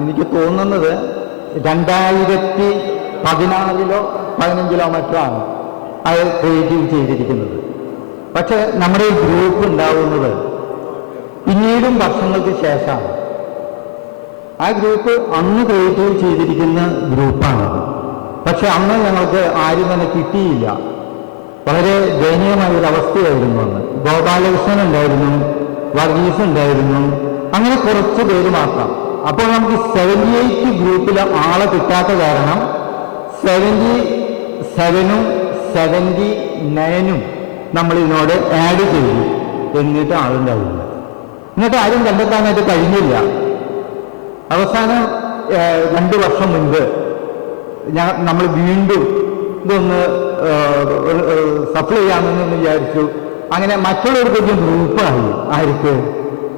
എനിക്ക് തോന്നുന്നത് 2014 15 മറ്റോ ആണ് അത് ക്രിയേറ്റീവ് ചെയ്തിരിക്കുന്നത്. പക്ഷെ നമ്മുടെ ഈ ഗ്രൂപ്പ് ഉണ്ടാവുന്നത് പിന്നീടും വർഷങ്ങൾക്ക് ശേഷമാണ്. ആ ഗ്രൂപ്പ് അന്ന് ക്രിയേറ്റീവ് ചെയ്തിരിക്കുന്ന ഗ്രൂപ്പാണത്. പക്ഷെ അന്ന് ഞങ്ങൾക്ക് ആരും തന്നെ കിട്ടിയില്ല. വളരെ ദയനീയമായ ഒരു അവസ്ഥയായിരുന്നു അന്ന്. ഗോപാലകൃഷ്ണൻ ഉണ്ടായിരുന്നു, വർഗീസ് ഉണ്ടായിരുന്നു, അങ്ങനെ കുറച്ച് പേര് മാത്രം. അപ്പോൾ നമുക്ക് 78 ഗ്രൂപ്പിൽ ആളെ കിട്ടാത്ത കാരണം 77ഉം 79ഉം നമ്മൾ ഇതിനോട് ആഡ് ചെയ്തു. എന്നിട്ട് ആളുണ്ടാവില്ല. എന്നിട്ട് ആരും കണ്ടെത്താനായിട്ട് കഴിഞ്ഞില്ല. അവസാനം 2 വർഷം മുൻപ് നമ്മൾ വീണ്ടും ഇതൊന്ന് സപ്ലൈ ചെയ്യാമെന്ന് വിചാരിച്ചു. അങ്ങനെ മറ്റുള്ളവർക്കൊക്കെ ഗ്രൂപ്പായി. ആർക്ക്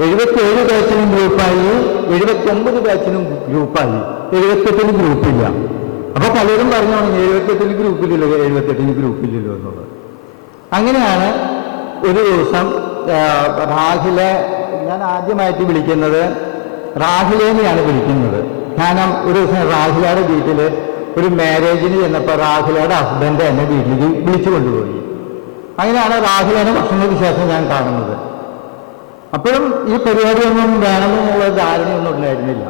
77 ബാച്ചിനും ഗ്രൂപ്പായി, 79 ബാച്ചിനും ഗ്രൂപ്പായി, 78 ഗ്രൂപ്പില്ല. അപ്പൊ പലരും പറഞ്ഞു 78 ഗ്രൂപ്പില്ലല്ലോ, 78 ഗ്രൂപ്പില്ലല്ലോ എന്നുള്ളത്. അങ്ങനെയാണ് ഒരു ദിവസം റാഹിലെ ഞാൻ ആദ്യമായിട്ട് വിളിക്കുന്നത് റാഹിലേനെയാണ് വിളിക്കുന്നത്. കാരണം ഒരു ദിവസം റാഹിലയുടെ വീട്ടിൽ ഒരു മാരേജിന് ചെന്നപ്പോൾ റാഹിലയുടെ ഹസ്ബൻഡ് എന്നെ വീട്ടിലേക്ക് വിളിച്ചു കൊണ്ടുപോയി. അങ്ങനെയാണ് റാഹിലേനെ വർഷങ്ങൾക്ക് ശേഷം ഞാൻ കാണുന്നത്. അപ്പോഴും ഈ പരിപാടിയൊന്നും വേണമെന്നുള്ള ധാരണയൊന്നും ഉണ്ടായിരുന്നില്ല.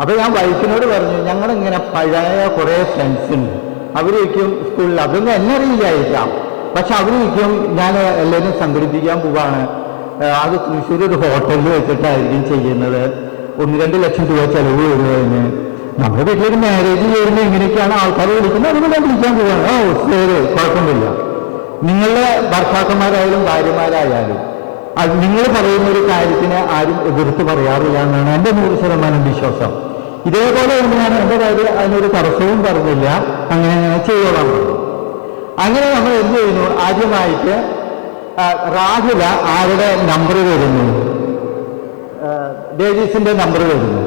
അപ്പോൾ ഞാൻ വൈഫിനോട് പറഞ്ഞു, ഞങ്ങളിങ്ങനെ പഴയ കുറേ ഫ്രണ്ട്സ് ഉണ്ട്, അവരൊരിക്കും സ്കൂളിൽ, അതൊന്നും എന്നെ അറിയില്ലായിരിക്കാം, പക്ഷെ അവരൊരിക്കും ഞാൻ എല്ലാവരും സംഘടിപ്പിക്കാൻ പോവാണ്, അത് തൃശ്ശൂർ ഒരു ഹോട്ടലിൽ വെച്ചിട്ടായിരിക്കും ചെയ്യുന്നത്, 1-2 ലക്ഷം രൂപ ചെലവ് വരുന്നതിന്. നമ്മുടെ വീട്ടിലൊരു മാരേജ് ചെയ്യുന്നത് എങ്ങനെയൊക്കെയാണ് ആൾക്കാർ വിളിക്കുന്നത്, അതുകൊണ്ട് ഞാൻ വിളിക്കാൻ പോവാണ്. ഓ ശരി, കുഴപ്പമില്ല. നിങ്ങളുടെ ഭർത്താക്കന്മാരായാലും ഭാര്യമാരായാലും അത് നിങ്ങൾ പറയുന്ന ഒരു കാര്യത്തിന് ആരും എതിർത്ത് പറയാറില്ല എന്നാണ് എൻ്റെ 100% വിശ്വാസം. ഇതേപോലെ തന്നെയാണ് എൻ്റെ കാര്യം, അതിനൊരു തടസ്സവും പറഞ്ഞില്ല, അങ്ങനെ ചെയ്തോളാം. അങ്ങനെ നമ്മൾ എന്ത് ചെയ്യുന്നു, ആദ്യമായിട്ട് റാഹില ആരുടെ നമ്പർ വരുന്നു, ഡേവിസിന്റെ നമ്പർ വരുന്നു.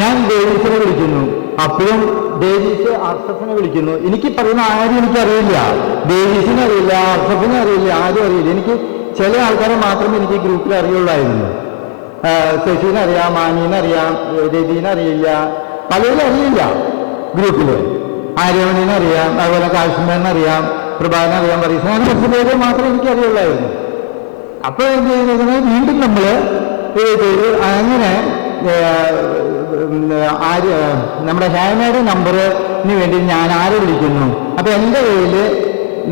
ഞാൻ ഡേവിസിനെ വിളിക്കുന്നു. അപ്പോഴും ഡേവിസ് അർഷഫിനെ വിളിക്കുന്നു. എനിക്ക് പറയുന്ന ആരും എനിക്കറിയില്ല, ഡേവിസിനെ അറിയില്ല, അർഷഫിനെ അറിയില്ല, ആരും അറിയില്ല. എനിക്ക് ചില ആൾക്കാരെ മാത്രമേ എനിക്ക് ഗ്രൂപ്പിൽ അറിയുള്ളായിരുന്നു. ശശീനെ അറിയാം, മാനീനെ അറിയാം, രതീനെ അറിയില്ല, പലരും അറിയില്ല ഗ്രൂപ്പിൽ. ആര്യവണിനെ അറിയാം, അതുപോലെ കാശ്മീരിനെ അറിയാം, പ്രഭാകരനെ അറിയാം, പറയും, അങ്ങനെ കുറച്ച് പേര് മാത്രമേ എനിക്ക് അറിയുള്ളായിരുന്നു. അപ്പോൾ എന്ത് ചെയ്യുന്നത്, വീണ്ടും നമ്മൾ അങ്ങനെ നമ്മുടെ ഹേമയുടെ നമ്പറിന് വേണ്ടി ഞാൻ ആരെ വിളിക്കുന്നു. അപ്പൊ എൻ്റെ കയ്യിൽ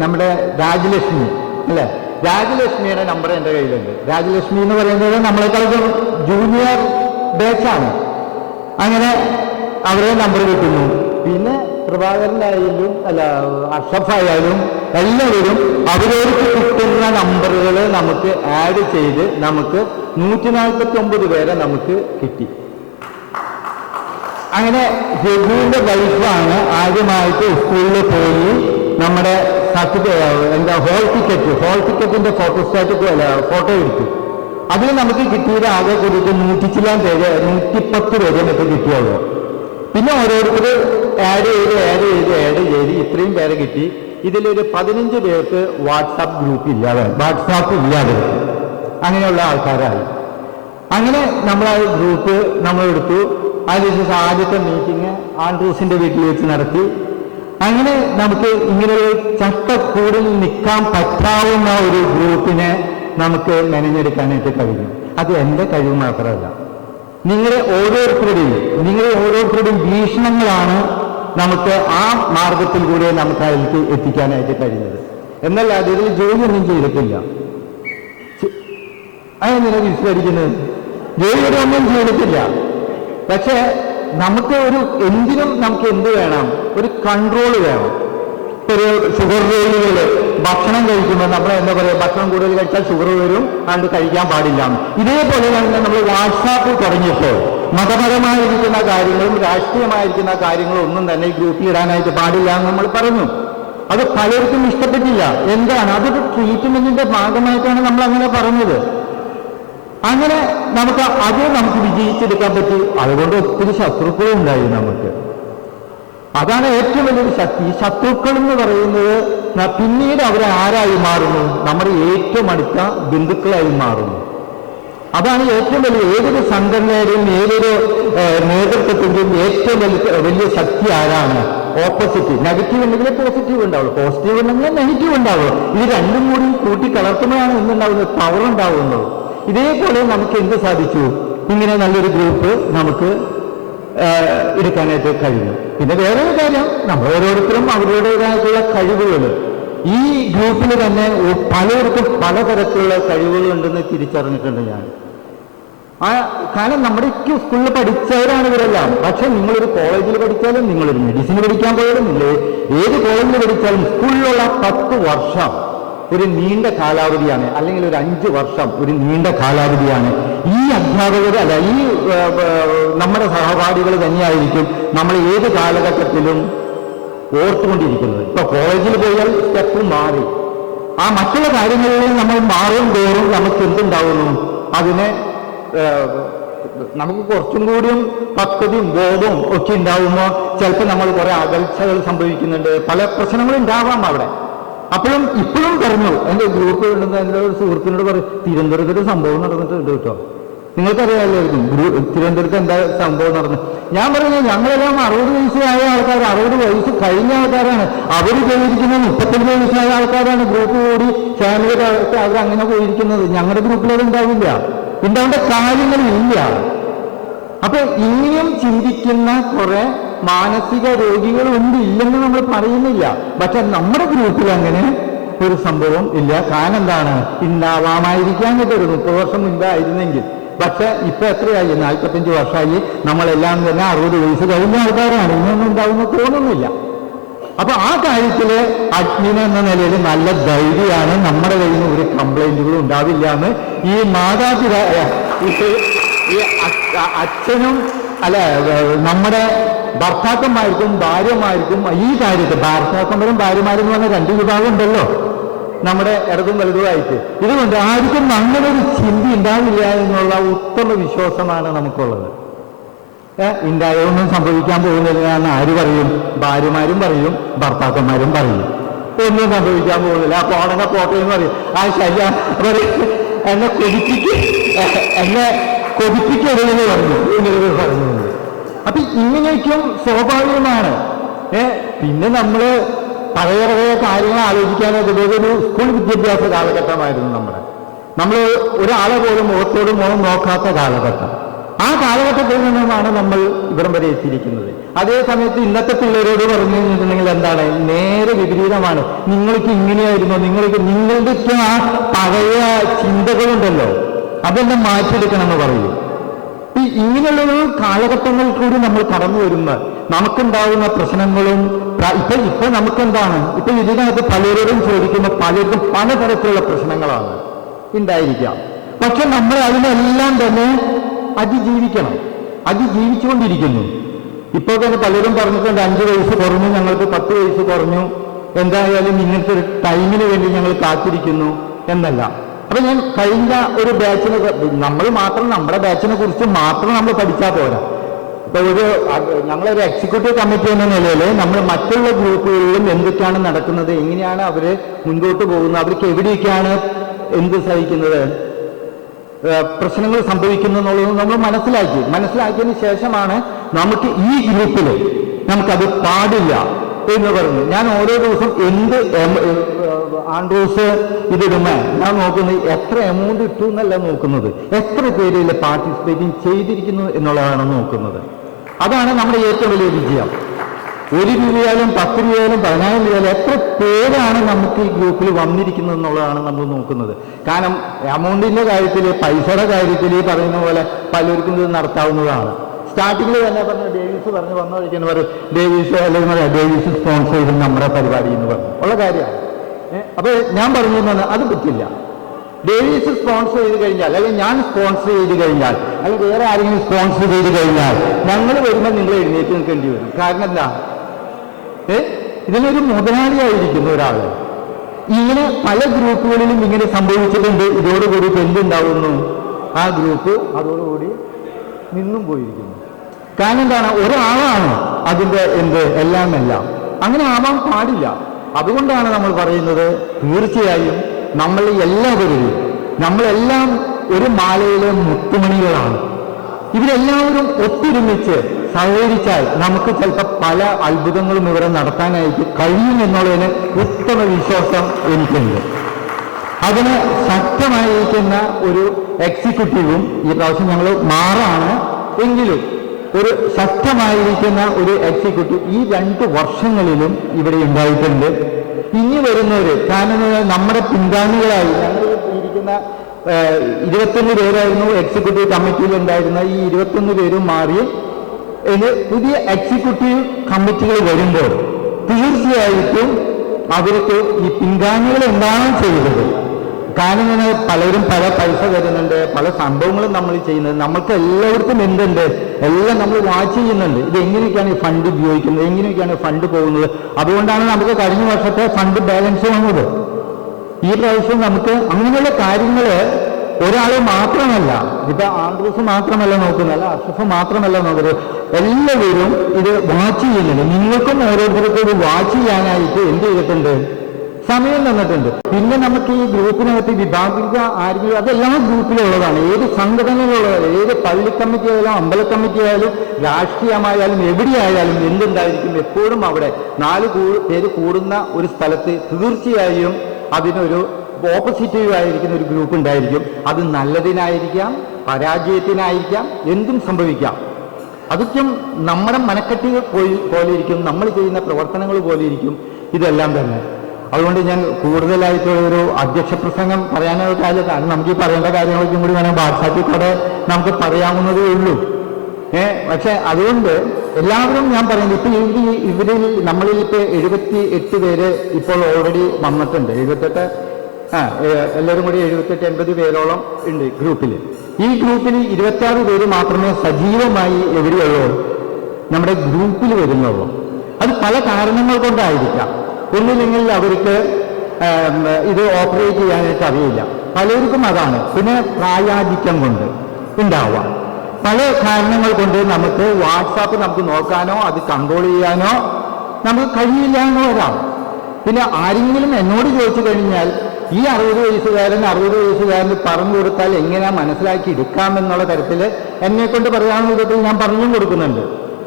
നമ്മുടെ രാജലക്ഷ്മി അല്ലേ, രാജലക്ഷ്മിയുടെ നമ്പർ എൻ്റെ കയ്യിലുണ്ട്. രാജലക്ഷ്മി എന്ന് പറയുന്നത് നമ്മളെക്കാളും ജൂനിയർ ബാച്ചാണ്. അങ്ങനെ അവരെ നമ്പർ കിട്ടുന്നു. പിന്നെ പ്രഭാകരനായാലും അല്ല അർഷഫായാലും എല്ലാവരും അവരവർക്ക് കിട്ടുന്ന നമ്പറുകൾ നമുക്ക് ആഡ് ചെയ്ത് നമുക്ക് 149 പേരെ നമുക്ക് കിട്ടി. അങ്ങനെ ജഗുവിൻ്റെ വൈഫാണ് ആദ്യമായിട്ട് സ്കൂളിൽ പോയി നമ്മുടെ എന്താ ഹോൾ ടിക്കറ്റിന്റെ ഫോട്ടോ എടുത്തു. അതിൽ നമുക്ക് കിട്ടിയത് ആകെ കൂടിയിട്ട് 110 പേരെ മറ്റേ കിട്ടിയുള്ളൂ. പിന്നെ ഓരോരുത്തർ ആഡ് ചെയ്ത് ഇത്രയും പേരെ കിട്ടി. ഇതിലൊരു 15 പേർക്ക് വാട്സാപ്പ് ഇല്ലാതെ അങ്ങനെയുള്ള ആൾക്കാരായി. അങ്ങനെ നമ്മളാ ഗ്രൂപ്പ് നമ്മളെടുത്തു. അതിനുശേഷം ആദ്യത്തെ മീറ്റിംഗ് ആൻഡ്രൂസിന്റെ വീട്ടിൽ വെച്ച് നടത്തി. അങ്ങനെ നമുക്ക് ഇങ്ങനൊരു ചട്ടക്കൂടിൽ നിൽക്കാൻ പറ്റാവുന്ന ഒരു ഗ്രൂപ്പിനെ നമുക്ക് മെനഞ്ഞെടുക്കാനായിട്ട് കഴിഞ്ഞു. അത് എൻ്റെ കഴിവ് മാത്രമല്ല, നിങ്ങളുടെ ഓരോരുത്തരുടെയും വീക്ഷണങ്ങളാണ് നമുക്ക് ആ മാർഗത്തിൽ കൂടെ നമുക്ക് അതിലേക്ക് എത്തിക്കാനായിട്ട് കഴിഞ്ഞത്. എന്നല്ല അതിൽ ജോലിയൊന്നും ചെയ്തിട്ടില്ല. അതെന്തിനാ വിസ്മരിക്കുന്നത്? ജോലിയൊന്നും ചെയ്തിട്ടില്ല. പക്ഷെ നമുക്ക് എന്തിനും നമുക്ക് എന്ത് വേണം, ഒരു കൺട്രോൾ വേണം. ഒരു ഷുഗർ രോഗികൾ ഭക്ഷണം കഴിക്കുമ്പോൾ നമ്മൾ എന്താ പറയുക, ഭക്ഷണം കൂടുതൽ കഴിച്ചാൽ ഷുഗർ വരും, അതുകൊണ്ട് കഴിക്കാൻ പാടില്ല. ഇതേപോലെ തന്നെ നമ്മൾ വാട്സാപ്പ് തുടങ്ങിയപ്പോൾ മതപരമായിരിക്കുന്ന കാര്യങ്ങളും രാഷ്ട്രീയമായിരിക്കുന്ന കാര്യങ്ങളും ഒന്നും തന്നെ ഈ ഗ്രൂപ്പിൽ ഇടാനായിട്ട് പാടില്ല എന്ന് നമ്മൾ പറഞ്ഞു. അത് പലർക്കും ഇഷ്ടപ്പെട്ടില്ല. എന്താണ്, അതൊരു ട്രീറ്റ്മെന്റിന്റെ ഭാഗമായിട്ടാണ് നമ്മൾ അങ്ങനെ പറഞ്ഞത്. അങ്ങനെ നമുക്ക് വിജയിച്ചെടുക്കാൻ പറ്റി. അതുകൊണ്ട് ഒത്തിരി ശത്രുക്കളും ഉണ്ടായി നമുക്ക്. അതാണ് ഏറ്റവും വലിയൊരു ശക്തി. ഈ ശത്രുക്കൾ എന്ന് പറയുന്നത് പിന്നീട് അവരെ ആരായി മാറുന്നു, നമ്മുടെ ഏറ്റവും അടുത്ത ബന്ധുക്കളായി മാറുന്നു. അതാണ് ഏറ്റവും വലിയ ഏതൊരു സംഘടനയുടെയും ഏതൊരു നേതൃത്വത്തിന്റെയും ഏറ്റവും വലിയ ശക്തി ആരാണ്? ഓപ്പോസിറ്റ്. നെഗറ്റീവ് ഉണ്ടെങ്കിൽ പോസിറ്റീവ് ഉണ്ടാവുള്ളൂ, പോസിറ്റീവ് ഉണ്ടെങ്കിൽ നെഗറ്റീവ് ഉണ്ടാവുള്ളൂ. ഇത് രണ്ടും കൂടി കൂട്ടി കലർത്തുമ്പോഴാണ് എന്തുണ്ടാവുന്നത്, പവർ ഉണ്ടാവുന്നത്. ഇതേപോലെ നമുക്ക് എന്ത് സാധിച്ചു, ഇങ്ങനെ നല്ലൊരു ഗ്രൂപ്പ് നമുക്ക് എടുക്കാനായിട്ട് കഴിഞ്ഞു. പിന്നെ വേറൊരു കാര്യം, നമ്മൾ ഓരോരുത്തരും അവരുടേതായിട്ടുള്ള കഴിവുകൾ, ഈ ഗ്രൂപ്പിൽ തന്നെ പലർക്കും പലതരത്തിലുള്ള കഴിവുകൾ ഉണ്ടെന്ന് തിരിച്ചറിഞ്ഞിട്ടുണ്ട് ഞാൻ. കാരണം നമ്മുടെ സ്കൂളിൽ പഠിച്ചവരാണ് ഇവരെല്ലാം. പക്ഷെ നിങ്ങളൊരു കോളേജിൽ പഠിച്ചാലും, നിങ്ങളൊരു മെഡിസിൻ പഠിക്കാൻ പോയാലും, നിങ്ങൾ ഏത് കോളേജിൽ പഠിച്ചാലും സ്കൂളിലുള്ള 10 വർഷം ഒരു നീണ്ട കാലാവധിയാണ്, അല്ലെങ്കിൽ ഒരു 5 വർഷം ഒരു നീണ്ട കാലാവധിയാണ്. ഈ അധ്യാപകർ ഈ നമ്മുടെ സഹപാഠികൾ തന്നെയായിരിക്കും നമ്മൾ ഏത് കാലഘട്ടത്തിലും ഓർത്തുകൊണ്ടിരിക്കുന്നത്. ഇപ്പൊ കോളേജിൽ പോയാൽ സ്റ്റെപ്പ് മാറി, ആ മറ്റുള്ള കാര്യങ്ങളിൽ നമ്മൾ മാറും തോറും നമുക്ക് എന്തുണ്ടാവുന്നു, അതിനെ നമുക്ക് കുറച്ചും കൂടിയും പക്വതയും ബോധവും ഒക്കെ ഉണ്ടാവുമ്പോൾ ചിലപ്പോൾ നമ്മൾ കുറെ അകൽച്ചകൾ സംഭവിക്കുന്നുണ്ട്, പല പ്രശ്നങ്ങളും ഉണ്ടാവാം അവിടെ. അപ്പോഴും ഇപ്പോഴും പറഞ്ഞു, എൻ്റെ ഗ്രൂപ്പ് ഉണ്ടെന്ന് എൻ്റെ ഒരു സുഹൃത്തിനോട് പറയും, തിരുവനന്തപുരത്തൊരു സംഭവം നടന്നിട്ടുണ്ട് കേട്ടോ, നിങ്ങൾക്കറിയാമായിരിക്കും തിരുവനന്തപുരത്ത് എന്താ സംഭവം നടന്നത്. ഞാൻ പറയുന്നത്, ഞങ്ങളെല്ലാം 60 വയസ്സായ ആൾക്കാർ, 60 വയസ്സ് കഴിഞ്ഞ ആൾക്കാരാണ്. അവർ പോയിരിക്കുന്നത് 35 വയസ്സായ ആൾക്കാരാണ്. ഗ്രൂപ്പ് കൂടി ഫാമിലിയുടെ അവസ്ഥ അവരങ്ങനെ പോയിരിക്കുന്നത്. ഞങ്ങളുടെ ഗ്രൂപ്പിൽ അത് ഉണ്ടാവില്ല, ഉണ്ടാവേണ്ട കാര്യങ്ങളില്ല. അപ്പൊ ഇനിയും ചിന്തിക്കുന്ന കുറെ മാനസിക രോഗികളുണ്ട്, ഇല്ലെന്ന് നമ്മൾ പറയുന്നില്ല. പക്ഷെ നമ്മുടെ ഗ്രൂപ്പിൽ അങ്ങനെ ഒരു സംഭവം ഇല്ല. കാരണം എന്താണ്, ഉണ്ടാവാമായിരിക്കാൻ ഒരു 30 വർഷം മുൻപ് ആയിരുന്നെങ്കിൽ. പക്ഷെ ഇപ്പൊ എത്രയായി, 45 വർഷമായി. നമ്മളെല്ലാം തന്നെ 60 വയസ്സ് കഴിഞ്ഞ ആൾക്കാരാണ്. ഇങ്ങനൊന്നും ഉണ്ടാവുന്ന തോന്നുന്നില്ല. അപ്പൊ ആ കാര്യത്തില് അഡ്മിൻ എന്ന നിലയിൽ നല്ല ധൈര്യമാണ്. നമ്മുടെ കയ്യിൽ നിന്ന് ഒരു കംപ്ലൈന്റുകളും ഉണ്ടാവില്ല എന്ന് ഈ ഈ അച്ഛനും നമ്മുടെ ഭർത്താക്കന്മാർക്കും ഭാര്യമാർക്കും ഈ കാര്യത്തിൽ, ഭർത്താക്കന്മാരും ഭാര്യമാരെന്ന് പറഞ്ഞ 2 വിഭാഗം ഉണ്ടല്ലോ നമ്മുടെ ഇടതും വലുതുമായിട്ട്. ഇതുകൊണ്ട് ആർക്കും അങ്ങനെ ഒരു ചിന്ത ഉണ്ടാവില്ല എന്നുള്ള ഉത്തമ വിശ്വാസമാണ് നമുക്കുള്ളത്. ഉണ്ടായൊന്നും സംഭവിക്കാൻ പോകുന്നില്ല എന്ന് ആര് പറയും? ഭാര്യമാരും പറയും, ഭർത്താക്കന്മാരും പറയും. ഒന്നും സംഭവിക്കാൻ പോകുന്നില്ല, ആ പോണങ്ങ പോട്ടെ എന്ന് പറയും. ആ ശല്യ എന്നെ കൊതിപ്പിക്കരുതെന്ന് പറഞ്ഞു, ഇങ്ങനെ പറഞ്ഞുകൊണ്ട്. അപ്പൊ ഇങ്ങനെയൊക്കെയും സ്വാഭാവികമാണ്. പിന്നെ നമ്മള് പഴയ കാര്യങ്ങൾ ആലോചിക്കാനൊക്കെ ഒരു സ്കൂൾ വിദ്യാഭ്യാസ കാലഘട്ടമായിരുന്നു നമ്മൾ ഒരാളെ പോലും മുഖത്തോട് മുഖം നോക്കാത്ത കാലഘട്ടം. ആ കാലഘട്ടത്തിൽ നിന്നുമാണ് നമ്മൾ ഇവിടം വരെ എത്തിയിരിക്കുന്നത്. അതേ സമയത്ത് ഇന്നത്തെ പിള്ളേരോട് പറഞ്ഞു കഴിഞ്ഞിട്ടുണ്ടെങ്കിൽ എന്താണ്, നേരെ വിപരീതമാണ്. നിങ്ങൾക്ക് ഇങ്ങനെയായിരുന്നോ, നിങ്ങളുടെയൊക്കെ ആ പഴയ ചിന്തകളുണ്ടല്ലോ അതെല്ലാം മാറ്റിയെടുക്കണമെന്ന് പറയും. ഇങ്ങനെയുള്ളൊരു കാലഘട്ടങ്ങൾ കൂടി നമ്മൾ കടന്നു വരുമ്പോൾ നമുക്കുണ്ടാകുന്ന പ്രശ്നങ്ങളും ഇപ്പൊ നമുക്കെന്താണ്, ഇപ്പൊ ഇതിനകത്ത് പലരോടും ചോദിക്കുമ്പോൾ പലർക്കും പലതരത്തിലുള്ള പ്രശ്നങ്ങളാണ് ഉണ്ടായിരിക്കാം. പക്ഷെ നമ്മൾ അതിനെല്ലാം തന്നെ അതിജീവിച്ചുകൊണ്ടിരിക്കുന്നു. ഇപ്പോൾ തന്നെ പലരും പറഞ്ഞിട്ടുണ്ട് 5 വയസ്സ് കുറഞ്ഞു, ഞങ്ങൾക്ക് 10 വയസ്സ് കുറഞ്ഞു, എന്തായാലും ഇങ്ങനത്തെ ഒരു ടൈമിന് വേണ്ടി ഞങ്ങൾ കാത്തിരിക്കുന്നു എന്നല്ല. അപ്പൊ ഞാൻ കഴിഞ്ഞ ഒരു ബാച്ചിനെ, നമ്മുടെ ബാച്ചിനെ കുറിച്ച് മാത്രം നമ്മൾ പഠിച്ചാൽ പോരാ. ഇപ്പൊ ഞങ്ങളൊരു എക്സിക്യൂട്ടീവ് കമ്മിറ്റി എന്ന നിലയിൽ നമ്മൾ മറ്റുള്ള ഗ്രൂപ്പുകളിലും എന്തൊക്കെയാണ് നടക്കുന്നത്, എങ്ങനെയാണ് അവര് മുൻപോട്ട് പോകുന്നത്, അവർക്ക് എവിടെയൊക്കെയാണ് എന്ത് സഹിക്കുന്നത്, പ്രശ്നങ്ങൾ സംഭവിക്കുന്നു എന്നുള്ളത് നമ്മൾ മനസ്സിലാക്കിയതിന് ശേഷമാണ് നമുക്ക് ഈ ഗ്രൂപ്പിൽ നമുക്കത് പാടില്ല എന്ന് പറഞ്ഞു. ഞാൻ ഓരോ ദിവസം എന്ത് ആൻഡ്രൂസ് ഇതിടുമേ ഞാൻ നോക്കുന്നത് എത്ര എമൗണ്ട് ഇട്ടു എന്നല്ല നോക്കുന്നത്, എത്ര പേര് പാർട്ടിസിപ്പേറ്റിംഗ് ചെയ്തിരിക്കുന്നു എന്നുള്ളതാണ് നോക്കുന്നത്. അതാണ് നമ്മുടെ ഏറ്റവും വലിയ വിജയം. 1 രൂപയാലും 10 രൂപയാലും 10,000 രൂപയാലും എത്ര പേരാണ് നമുക്ക് ഈ ഗ്രൂപ്പിൽ വന്നിരിക്കുന്നത് എന്നുള്ളതാണ് നമ്മൾ നോക്കുന്നത്. കാരണം എമൗണ്ടിന്റെ കാര്യത്തിൽ, പൈസയുടെ കാര്യത്തിൽ പറയുന്ന പോലെ പലർക്കും ഇത് നടത്താവുന്നതാണ്. സ്റ്റാർട്ടിങ്ങിൽ തന്നെ പറഞ്ഞു, ഡേവിസ് പറഞ്ഞു വന്നു കഴിക്കുന്ന പറയും ഡേവിസ് അല്ലെങ്കിൽ ഡേവിസ് സ്പോൺസർ ചെയ്ത് നമ്മുടെ പരിപാടി എന്ന് പറഞ്ഞു ഉള്ള കാര്യമാണ്. അപ്പോൾ ഞാൻ പറഞ്ഞു തന്നെ അത് പറ്റില്ല. ഡേവിസ് സ്പോൺസർ ചെയ്ത് കഴിഞ്ഞാൽ, അല്ലെങ്കിൽ ഞാൻ സ്പോൺസർ ചെയ്ത് കഴിഞ്ഞാൽ, അല്ലെങ്കിൽ വേറെ ആരെങ്കിലും സ്പോൺസർ ചെയ്ത് കഴിഞ്ഞാൽ ഞങ്ങൾ വരുമ്പോൾ നിങ്ങൾ എഴുന്നേറ്റ് നിൽക്കേണ്ടി വരും. കാരണം എന്താ, ഇതിനൊരു മുതലാളിയായിരിക്കുന്നു ഒരാൾ. ഇങ്ങനെ പല ഗ്രൂപ്പുകളിലും ഇങ്ങനെ സംഭവിച്ചിട്ടുണ്ട്. ഇതോടുകൂടി എന്തുണ്ടാവുന്നു, ആ ഗ്രൂപ്പ് അതോടുകൂടി നിന്നും പോയിരിക്കുന്നു. കാരണം എന്താണ്, ഒരാളാണ് അതിൻ്റെ എല്ലാം അങ്ങനെ ആവാൻ പാടില്ല. അതുകൊണ്ടാണ് നമ്മൾ പറയുന്നത്, തീർച്ചയായും നമ്മളെല്ലാം ഒരു മാലയിലെ മുത്തുമണികളാണ്. ഇവരെല്ലാവരും ഒത്തൊരുമിച്ച് സഹകരിച്ചാൽ നമുക്ക് ചിലപ്പോൾ പല അത്ഭുതങ്ങളും ഇവരെ നടത്താനായിട്ട് കഴിയുമെന്നുള്ളതിന് ഉത്തമ വിശ്വാസം എനിക്കുണ്ട്. അതിന് ശക്തമായിരിക്കുന്ന ഒരു എക്സിക്യൂട്ടീവും ഈ പ്രാവശ്യം ഞങ്ങൾ മാറാണ് എങ്കിലും ഒരു ശക്തമായിരിക്കുന്ന ഒരു എക്സിക്യൂട്ടീവ് ഈ 2 വർഷങ്ങളിലും ഇവിടെ ഉണ്ടായിട്ടുണ്ട്. ഇനി വരുന്നവർ, കാരണം നമ്മുടെ പിൻഗാമികളായി ഞങ്ങൾ ഇരിക്കുന്ന 21 പേരായിരുന്നു എക്സിക്യൂട്ടീവ് കമ്മിറ്റിയിൽ ഉണ്ടായിരുന്ന. ഈ 21 പേരും മാറി പുതിയ എക്സിക്യൂട്ടീവ് കമ്മിറ്റികൾ വരുമ്പോൾ തീർച്ചയായിട്ടും അവർക്ക് ഈ പിൻഗാമികൾ എന്താണ് ചെയ്തത്, കാരണം പലരും പല പൈസ തരുന്നുണ്ട്, പല സംഭവങ്ങളും നമ്മൾ ചെയ്യുന്നത്, നമുക്ക് എല്ലാവർക്കും എന്തുണ്ട്, എല്ലാം നമ്മൾ വാച്ച് ചെയ്യുന്നുണ്ട്. ഇത് എങ്ങനെയൊക്കെയാണ് ഈ ഫണ്ട് ഉപയോഗിക്കുന്നത്, എങ്ങനെയൊക്കെയാണ് ഫണ്ട് പോകുന്നത്. അതുകൊണ്ടാണ് നമുക്ക് കഴിഞ്ഞ വർഷത്തെ ഫണ്ട് ബാലൻസ് വന്നത്. ഈ പ്രാവശ്യം നമുക്ക് അങ്ങനെയുള്ള കാര്യങ്ങൾ ഒരാൾ മാത്രമല്ല, ഇപ്പൊ ആൻഡ്രൂസ് മാത്രമല്ല നോക്കുന്നത്, അല്ല അഷ്റഫ് മാത്രമല്ല നോക്കുന്നത്, എല്ലാവരും ഇത് വാച്ച് ചെയ്യുന്നുണ്ട്. നിങ്ങൾക്കും ഓരോരുത്തർക്കും ഇത് വാച്ച് ചെയ്യാനായിട്ട് എന്ത് ചെയ്തിട്ടുണ്ട്, സമയം തന്നിട്ടുണ്ട്. പിന്നെ നമുക്ക് ഈ ഗ്രൂപ്പിനകത്ത് വിഭാഗിക ആരെങ്കിലും, അതെല്ലാ ഗ്രൂപ്പിലുള്ളതാണ്, ഏത് സംഘടനയിലുള്ളതാണ്, ഏത് പള്ളി കമ്മിറ്റി ആയാലും അമ്പല കമ്മിറ്റി ആയാലും രാഷ്ട്രീയമായാലും എവിടെയായാലും എന്തുണ്ടായിരിക്കും, എപ്പോഴും അവിടെ 4 പേര് കൂടുന്ന ഒരു സ്ഥലത്ത് തീർച്ചയായും അതിനൊരു ഓപ്പോസിറ്റീവ് ആയിരിക്കുന്ന ഒരു ഗ്രൂപ്പ് ഉണ്ടായിരിക്കും. അത് നല്ലതിനായിരിക്കാം, പരാജയത്തിനായിരിക്കാം, എന്തും സംഭവിക്കാം. അതൊക്കെ നമ്മുടെ മനക്കെട്ടി പോലെ ഇരിക്കും, നമ്മൾ ചെയ്യുന്ന പ്രവർത്തനങ്ങൾ പോലെ ഇരിക്കും ഇതെല്ലാം തന്നെ. അതുകൊണ്ട് ഞാൻ കൂടുതലായിട്ടുള്ളൊരു അധ്യക്ഷ പ്രസംഗം പറയാനായിട്ട് കാര്യം, കാരണം നമുക്ക് ഈ പറയേണ്ട കാര്യങ്ങളൊക്കെ കൂടി വേണം വാട്സാപ്പിൽ കൂടെ നമുക്ക് പറയാവുന്നതേ ഉള്ളൂ. പക്ഷെ അതുകൊണ്ട് എല്ലാവരും ഞാൻ പറയുന്നത്, ഇപ്പൊ ഇവരിൽ നമ്മളിൽ ഇപ്പൊ 78 പേര് ഇപ്പോൾ ഓൾറെഡി വന്നിട്ടുണ്ട്. 78 എല്ലാവരും കൂടി 78-80 പേരോളം ഉണ്ട് ഗ്രൂപ്പിൽ. ഈ ഗ്രൂപ്പിൽ 26 പേര് മാത്രമേ സജീവമായി എവിടെയുള്ളൂ, നമ്മുടെ ഗ്രൂപ്പിൽ വരുന്നുള്ളൂ. അത് പല കാരണങ്ങൾ കൊണ്ടായിരിക്കാം. ഒന്നില്ലെങ്കിൽ അവർക്ക് ഇത് ഓപ്പറേറ്റ് ചെയ്യാനായിട്ട് അറിയില്ല, പലർക്കും അതാണ്. പിന്നെ പ്രായാധിക്യം കൊണ്ട് ഉണ്ടാവാം, പല കാരണങ്ങൾ കൊണ്ട് നമുക്ക് വാട്സാപ്പ് നമുക്ക് നോക്കാനോ അത് കൺട്രോൾ ചെയ്യാനോ നമുക്ക് കഴിയില്ല എന്ന് വരാം. പിന്നെ ആരെങ്കിലും എന്നോട് ചോദിച്ചു കഴിഞ്ഞാൽ ഈ 60 വയസ്സുകാരന് പറഞ്ഞു കൊടുത്താൽ എങ്ങനെയാ മനസ്സിലാക്കി എടുക്കാമെന്നുള്ള തരത്തിൽ എന്നെ കൊണ്ട് പറയാവുന്ന വിധത്തിൽ ഞാൻ പറഞ്ഞും കൊടുക്കുന്നുണ്ട്.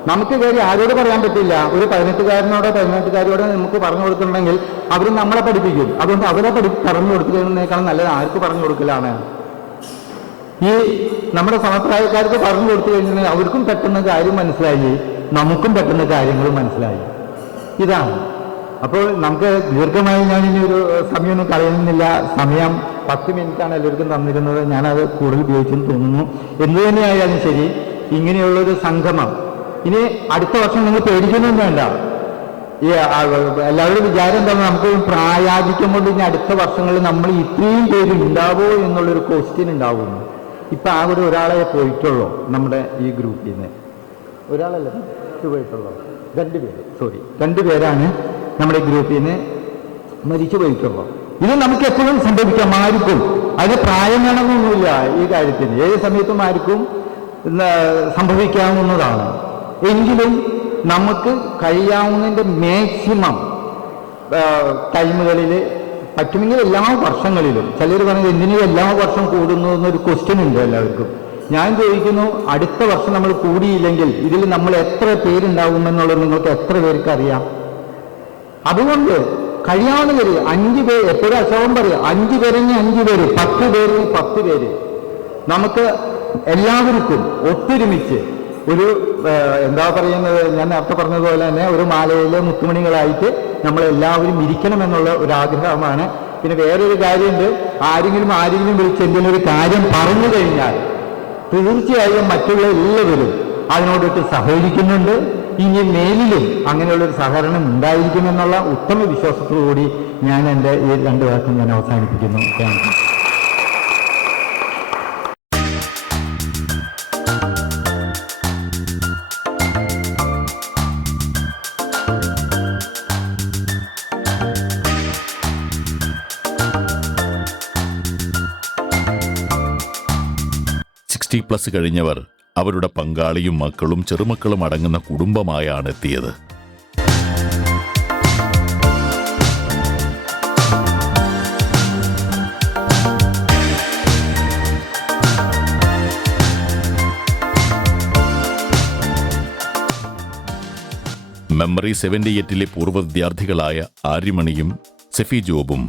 നമുക്ക് കാര്യം ആരോട് പറയാൻ പറ്റില്ല. ഒരു 18-കാരോടോ നമുക്ക് പറഞ്ഞു കൊടുത്തിട്ടുണ്ടെങ്കിൽ അവർ നമ്മളെ പഠിപ്പിക്കും. അതുകൊണ്ട് അവരെ പറഞ്ഞു കൊടുക്കുന്നതിനേക്കാളും നല്ലത് ആർക്ക് പറഞ്ഞു കൊടുക്കലാണ്. ഈ നമ്മുടെ സമപ്രായക്കാർക്ക് പറഞ്ഞു കൊടുത്തു കഴിഞ്ഞാൽ അവർക്കും പെട്ടെന്ന് കാര്യം മനസ്സിലായി, നമുക്കും പെട്ടെന്ന് കാര്യങ്ങൾ മനസ്സിലായി. ഇതാണ്. അപ്പോൾ നമുക്ക് ദീർഘമായി ഞാൻ ഇനി ഒരു സമയമൊന്നും കളയുന്നില്ല. സമയം 10 മിനിറ്റാണ് എല്ലാവർക്കും തന്നിരുന്നത്. ഞാനത് കൂടുതൽ ഉപയോഗിച്ചെന്ന് തോന്നുന്നു. എന്തു തന്നെയായാലും ശരി, ഇങ്ങനെയുള്ളൊരു സംഗമം ഇനി അടുത്ത വർഷം നിങ്ങൾ പേടിക്കൊന്നും വേണ്ട. ഈ എല്ലാവരും വിചാരം എന്താണ്, നമുക്ക് പ്രായാധിക്യം കൊണ്ട് ഇനി അടുത്ത വർഷങ്ങളിൽ നമ്മൾ ഇത്രയും പേര് ഉണ്ടാവോ എന്നുള്ളൊരു ക്വസ്റ്റ്യൻ ഉണ്ടാവുന്നു. ഇപ്പം ആകെ ഒരാളെ പോയിട്ടുള്ളൂ നമ്മുടെ ഈ ഗ്രൂപ്പിൽ നിന്ന്. ഒരാളല്ല പോയിട്ടുള്ളൂ, 2 പേര്, സോറി 2 പേരാണ് നമ്മുടെ ഗ്രൂപ്പിൽ നിന്ന് മരിച്ചു പോയിട്ടുള്ളൂ. ഇത് നമുക്ക് എപ്പോഴും സംഭവിക്കാം, ആർക്കും. അതിന് പ്രായം വേണമെന്നൊന്നുമില്ല ഈ കാര്യത്തിന്. ഏത് സമയത്തും ആർക്കും സംഭവിക്കാവുന്നതാണ്. എങ്കിലും നമുക്ക് കഴിയാവുന്നതിൻ്റെ മാക്സിമം ടൈമുകളിൽ പറ്റുമെങ്കിൽ എല്ലാ വർഷങ്ങളിലും. ചിലർ പറഞ്ഞത് എന്തിനും എല്ലാ വർഷം കൂടുന്നു എന്നൊരു ക്വസ്റ്റ്യൻ ഉണ്ട് എല്ലാവർക്കും. ഞാൻ ചോദിക്കുന്നു, അടുത്ത വർഷം നമ്മൾ കൂടിയില്ലെങ്കിൽ ഇതിൽ നമ്മൾ എത്ര പേരുണ്ടാവുമെന്നുള്ളത് നിങ്ങൾക്ക് എത്ര പേർക്ക് അറിയാം? അതുകൊണ്ട് കഴിയാവുന്ന പേര് 5 പേര്, എപ്പോഴും അശോകം പറയും 5 പേരെങ്കിൽ 5 പേര്, 10 പേരെങ്കിൽ 10 പേര് നമുക്ക് എല്ലാവർക്കും ഒത്തൊരുമിച്ച് ഒരു എന്താ പറയുന്നത്, ഞാൻ നേരത്തെ പറഞ്ഞതുപോലെ തന്നെ ഒരു മാലയിലെ മുത്തുമണികളായിട്ട് നമ്മളെല്ലാവരും ഇരിക്കണമെന്നുള്ള ഒരാഗ്രഹമാണ്. പിന്നെ വേറൊരു കാര്യമുണ്ട്, ആരെങ്കിലും വിളിച്ച് എന്തെങ്കിലും ഒരു കാര്യം പറഞ്ഞു കഴിഞ്ഞാൽ തീർച്ചയായും മറ്റുള്ള എല്ലാവരും അതിനോടൊട്ട് സഹകരിക്കുന്നുണ്ട്. ഇനി മേലിലും അങ്ങനെയുള്ളൊരു സഹകരണം ഉണ്ടായിരിക്കുമെന്നുള്ള ഉത്തമ വിശ്വാസത്തോടുകൂടി ഞാൻ എൻ്റെ ഈ 2 വാക്കും ഞാൻ അവസാനിപ്പിക്കുന്നു. Thank you. +60 കഴിഞ്ഞവർ അവരുടെ പങ്കാളിയും മക്കളും ചെറുമക്കളും അടങ്ങുന്ന കുടുംബമായാണ് എത്തിയത്. മെമ്മറി 78-ലെ പൂർവ്വ വിദ്യാർത്ഥികളായ ആര്യമണിയും സെഫി ജോബും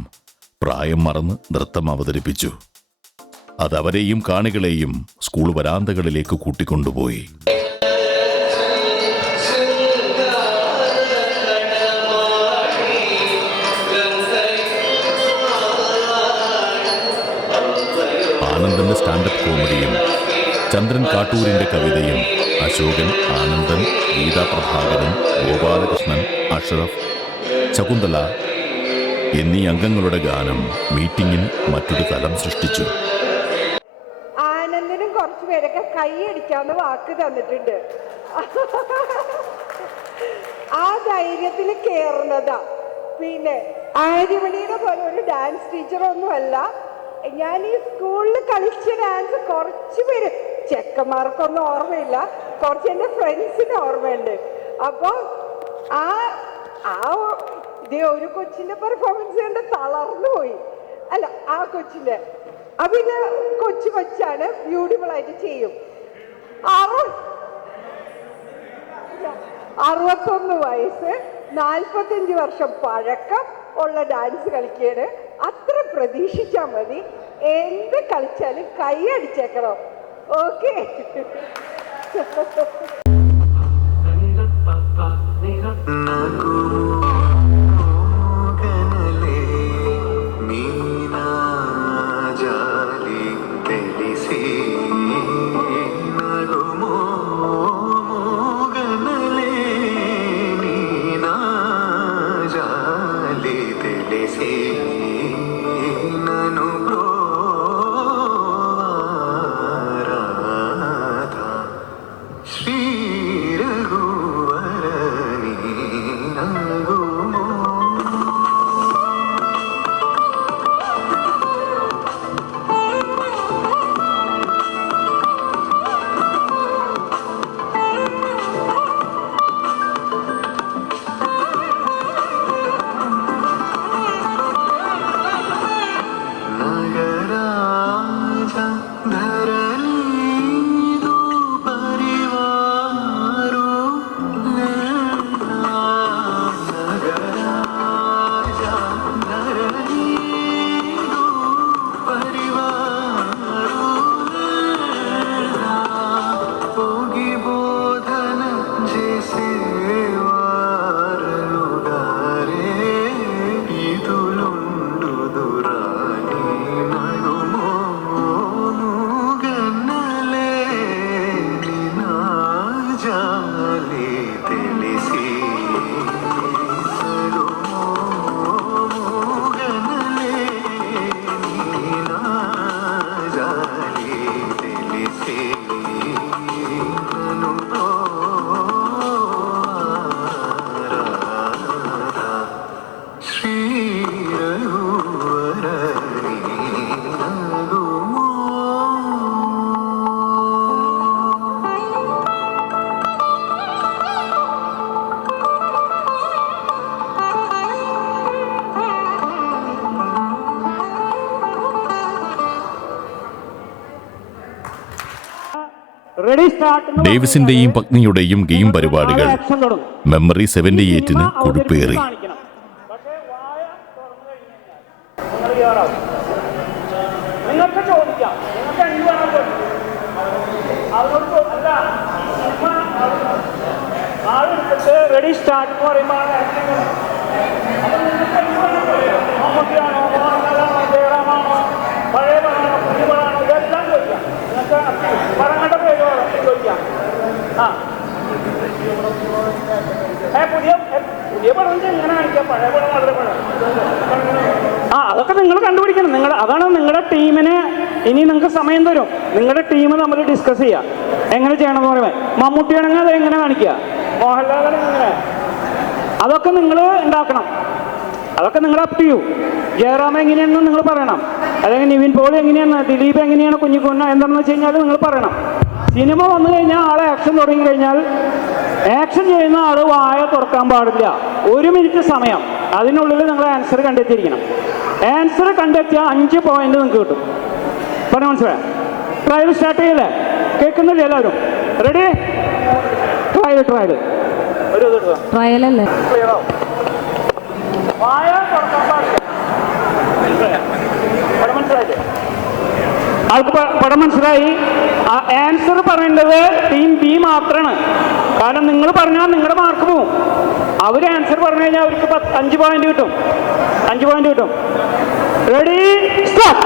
പ്രായം മറന്ന് നൃത്തം അവതരിപ്പിച്ചു. അതവരെയും കാണികളെയും സ്കൂൾ വരാന്തകളിലേക്ക് കൂട്ടിക്കൊണ്ടുപോയി. ആനന്ദന്റെ സ്റ്റാൻഡപ്പ് കോമഡിയും ചന്ദ്രൻ കാട്ടൂരിന്റെ കവിതയും അശോകൻ, ആനന്ദൻ, ഗീതാ പ്രഭാകരൻ, ഗോപാലകൃഷ്ണൻ, അഷ്റഫ്, ശകുന്തള എന്നീ അംഗങ്ങളുടെ ഗാനം മീറ്റിംഗിന് മറ്റൊരു തലം സൃഷ്ടിച്ചു. ആനന്ദനും കുറച്ചു പേരൊക്കെ കൈയടിക്കാന്ന് വാക്ക് തന്നിട്ടുണ്ട്. ആ ധൈര്യത്തിൽ കേറുന്നതാ. പിന്നെ ആര്യമണിയുടെ പോലെ ഒരു ഡാൻസ് ടീച്ചറൊന്നുമല്ല ഞാൻ. ഈ സ്കൂളിൽ കളിച്ച ഡാൻസ് കുറച്ച് പേര്, ചെക്കന്മാർക്കൊന്നും ഓർമ്മയില്ല, കുറച്ച് എൻ്റെ ഫ്രണ്ട്സിന് ഓർമ്മയുണ്ട്. അപ്പൊ ഇതേ ഒരു കൊച്ചിന്റെ പെർഫോമൻസ് കണ്ട് തളർന്നു പോയി. അല്ല, ആ കൊച്ചിന്റെ പിന്നെ കൊച്ചാണ്, ബ്യൂട്ടിഫുൾ ആയിട്ട് ചെയ്യും. 61 വയസ്സ്, 45 വർഷം പഴക്കം ഉള്ള ഡാൻസ് കളിക്കാണ്. അത്ര പ്രതീക്ഷിച്ചാൽ മതി. എന്ത് കളിച്ചാലും കൈ അടിച്ചേക്കണം. ഓക്കെ. ഡേവിസിന്റെയും പത്നിയുടെയും ഗെയിം പരിപാടികൾ മെമ്മറി 78-ന് കൊടുപ്പേറി. നിങ്ങൾക്ക് ചോദിക്കാം, നിങ്ങൾക്ക് എന്ത് വേണം അവരോട് ആളെടുത്തിട്ട് റെഡി സ്റ്റാർട്ട് എന്ന് പറയുമ്പോൾ മമ്മൂട്ടിയാണോ, മോഹൻലാലാണോ, ജയറാമാണോ, പഴയ പടമാണോ, പുതിയ പടമാണോ, ഇതെല്ലാം ചോദിക്കാം. നിങ്ങൾക്ക് പടങ്ങളുടെ പേര് ചോദിക്കാം. അതൊക്കെ നിങ്ങൾ കണ്ടുപിടിക്കണം. അതാണ് നിങ്ങളുടെ ടീമിന് ഇനി നിങ്ങൾക്ക് സമയം തരും. നിങ്ങളുടെ ടീം നമ്മൾ ഡിസ്കസ് ചെയ്യുക എങ്ങനെ ചെയ്യണമെന്ന് പറയുമ്പോൾ. മമ്മൂട്ടിയാണെങ്കിൽ അത് എങ്ങനെ കാണിക്കുക, മോഹൻലാൽ എങ്ങനെ, അതൊക്കെ നിങ്ങൾ ഉണ്ടാക്കണം. അതൊക്കെ നിങ്ങൾ അപ് ടു യു. ജയറാം എങ്ങനെയാണെന്ന് നിങ്ങൾ പറയണം, അല്ലെങ്കിൽ നിവിൻ പോളി എങ്ങനെയാണ്, ദിലീപ് എങ്ങനെയാണ്, കുഞ്ഞിക്കുഞ്ഞ എന്താണെന്ന് വെച്ച് കഴിഞ്ഞാൽ നിങ്ങൾ പറയണം. സിനിമ വന്നു കഴിഞ്ഞാൽ ആളെ ആക്ഷൻ തുടങ്ങി കഴിഞ്ഞാൽ ആക്ഷൻ ചെയ്യുന്ന ആൾ വായ തുറക്കാൻ പാടില്ല. 1 മിനിറ്റ് സമയം, അതിനുള്ളിൽ നിങ്ങൾ ആൻസർ കണ്ടെത്തിയിരിക്കണം. ആൻസർ കണ്ടെത്തിയ 5 പോയിന്റ് നിങ്ങൾക്ക് കിട്ടും. പറഞ്ഞ മനസ്സിലായോ? ട്രയൽ സ്റ്റാർട്ട് ചെയ്യല്ലേ? കേൾക്കുന്നില്ല എല്ലാവരും? റെഡി? ട്രയൽ ഒരു ട്രയലല്ലേ? വായ തുറക്കാൻ പാടില്ല. പടം മനസ്സിലായില്ലേ? ആൾക്ക് പടം മനസ്സിലായി. ആൻസർ പറയേണ്ടത് ടീം ബി മാത്രമാണ്. കാരണം നിങ്ങൾ പറഞ്ഞാൽ നിങ്ങളുടെ മാർക്ക് പോവും. അവർ ആൻസർ പറഞ്ഞു കഴിഞ്ഞാൽ അവർക്ക് 5 പോയിന്റ് കിട്ടും. 5 പോയിന്റ് കിട്ടും. Ready, start.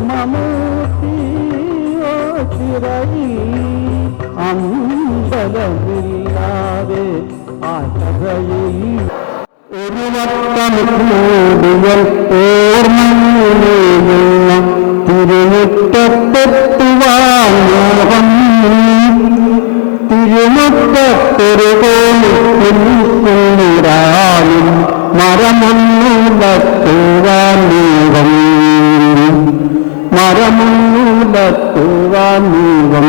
പരബ്രഹ്മമൂർത്തി ഓ ചിറയിൽ അമ്പലമില്ലാതെ ആശയിൽ ഒരു വട്ടം കൂടിയൽ ഓർമ്മയിലുള്ള തിരുമുറ്റത്തെത്തുവാൻ മോഹം തിരുമുറ്റത്തൊരു കോലിരാലും മരമൊന്നുലത്തുവാൻ മോഹം മരമൊന്നുലത്തുവാൻ മോഹം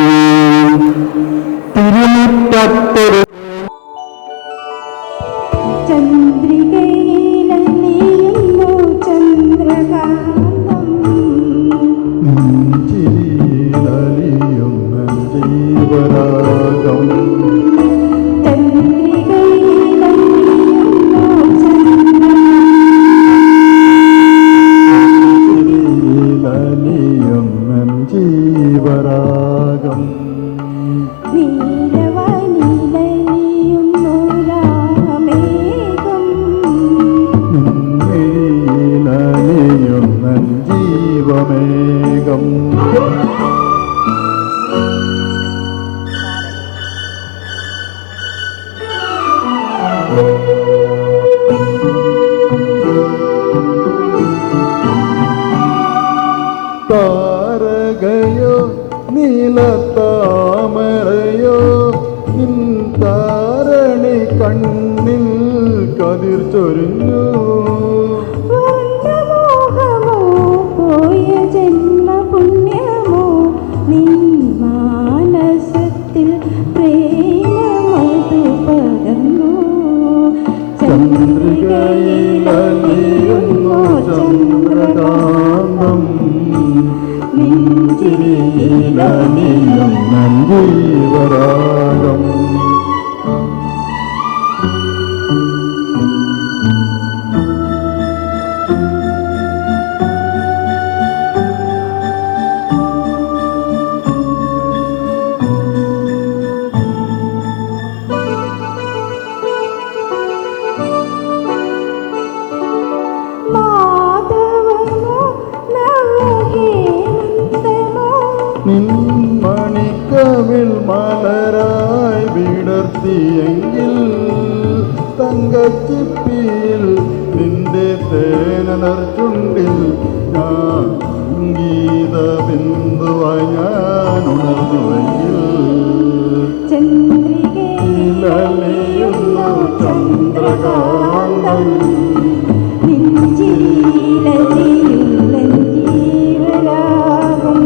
തിരുമുറ്റത്തൊരു ചന്ദ്രികയിലലിയുന്നു ചന്ദ്രകാന്തം ജീവരാഗം ചന്ദ്രികയിലലിയുന്നു ലലിയും ജീവരാഗം നീലവനിലലിയുന്നു രാമേഘം ലലിയും ജീവമേഘം താരകയോ നീലത്താമരയോ നിൻ താരണി കണ്ണിൽ കതിർ ചൊരിഞ്ഞു വർണ്ണമോഹമോ പോയ ജന്മപുണ്യമോ നിൻ മാനസത്തിൽ പ്രേമമതു പകർന്നു ചന്ദ്രികയിലലിയുന്നു ചന്ദ്രകാന്തം നെഞ്ചിരിയിലലിയും ജീവരാഗം മാധവമോ നവഹേമന്തമോ നിൻമണിക്കവിൽ മലരായി വിടർത്തിയെങ്കിൽ തങ്കച്ചിപ്പിയിൽ നിന്റെ തേനലർ ചുണ്ടിൽ ഞാൻ ഗീത ബിന്ദുവായി ഞാൻ ഉണർന്നുവെങ്കിൽ ലലിയുന്നു ചന്ദ്രകാന്തം ജീവരാഗം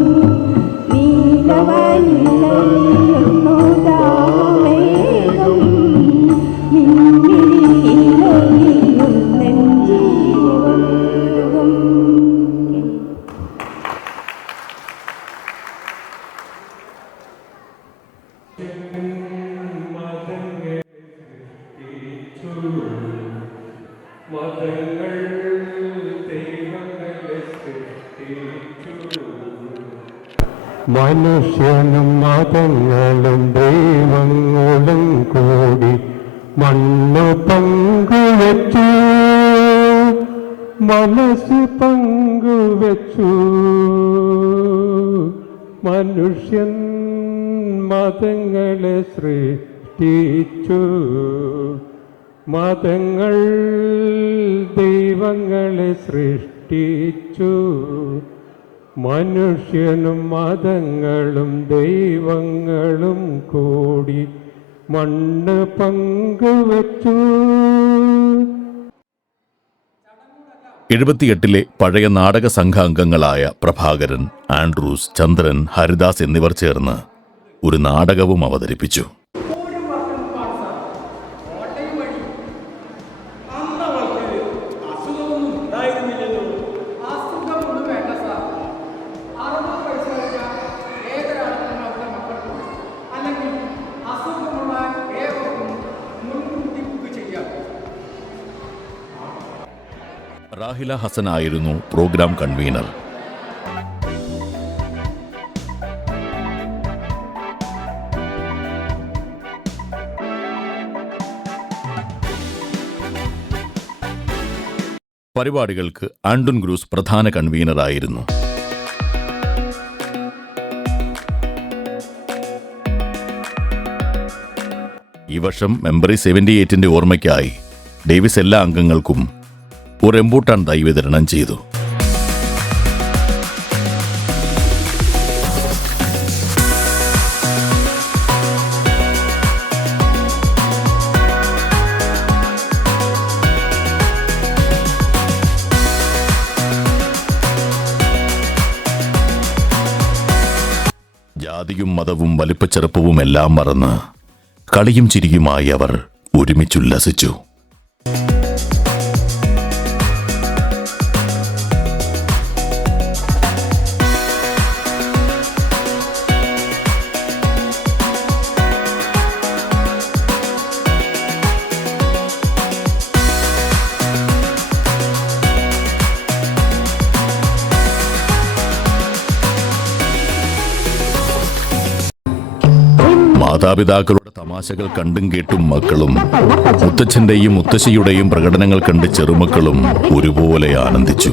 നീലവനിലലിയുന്നു രാമേഘം ജീവരാഗം. മതങ്ങൾ ദൈവങ്ങളെ സൃഷ്ടിച്ചു മനുഷ്യനും മതങ്ങളും ദൈവങ്ങളും കൂടി മണ്ണ് പങ്കുവച്ചു മനസ്സ് പങ്കുവച്ചു മനുഷ്യൻ മതങ്ങളെ സൃഷ്ടിച്ചു മതങ്ങൾ ദൈവങ്ങളെ സൃഷ്ടിച്ചു മനുഷ്യനും മതങ്ങളും ദൈവങ്ങളും കൂടി മണ്ണ് പങ്കുവച്ചു. 78-ലെ പഴയ നാടക സംഘാംഗങ്ങളായ പ്രഭാകരൻ, ആൻഡ്രൂസ്, ചന്ദ്രൻ, ഹരിദാസ് എന്നിവർ ചേർന്ന് ഒരു നാടകവും അവതരിപ്പിച്ചു. റാഹില ഹസൻ ആയിരുന്നു പ്രോഗ്രാം കൺവീനർ. പരിപാടികൾക്ക് ആൻഡ്രൻ ഗ്രൂസ് പ്രധാന കൺവീനറായിരുന്നു. ഈ വർഷം മെമ്പറി 78ന്റെ ഓർമ്മയ്ക്കായി ഡേവിസ് എല്ലാ അംഗങ്ങൾക്കും ഒരു റംബൂട്ടാൻ തൈ വിതരണം ചെയ്തു. ജാതിയും മതവും വലിപ്പച്ചെറുപ്പവും എല്ലാം മറന്ന് കളിയും ചിരിയുമായി അവർ ഒരുമിച്ചുല്ലസിച്ചു. മാതാപിതാക്കളുടെ തമാശകൾ കണ്ടും കേട്ടും മക്കളും മുത്തച്ഛന്റെയും മുത്തശ്ശിയുടെയും പ്രകടനങ്ങൾ കണ്ട് ചെറുമക്കളും ഒരുപോലെ ആനന്ദിച്ചു.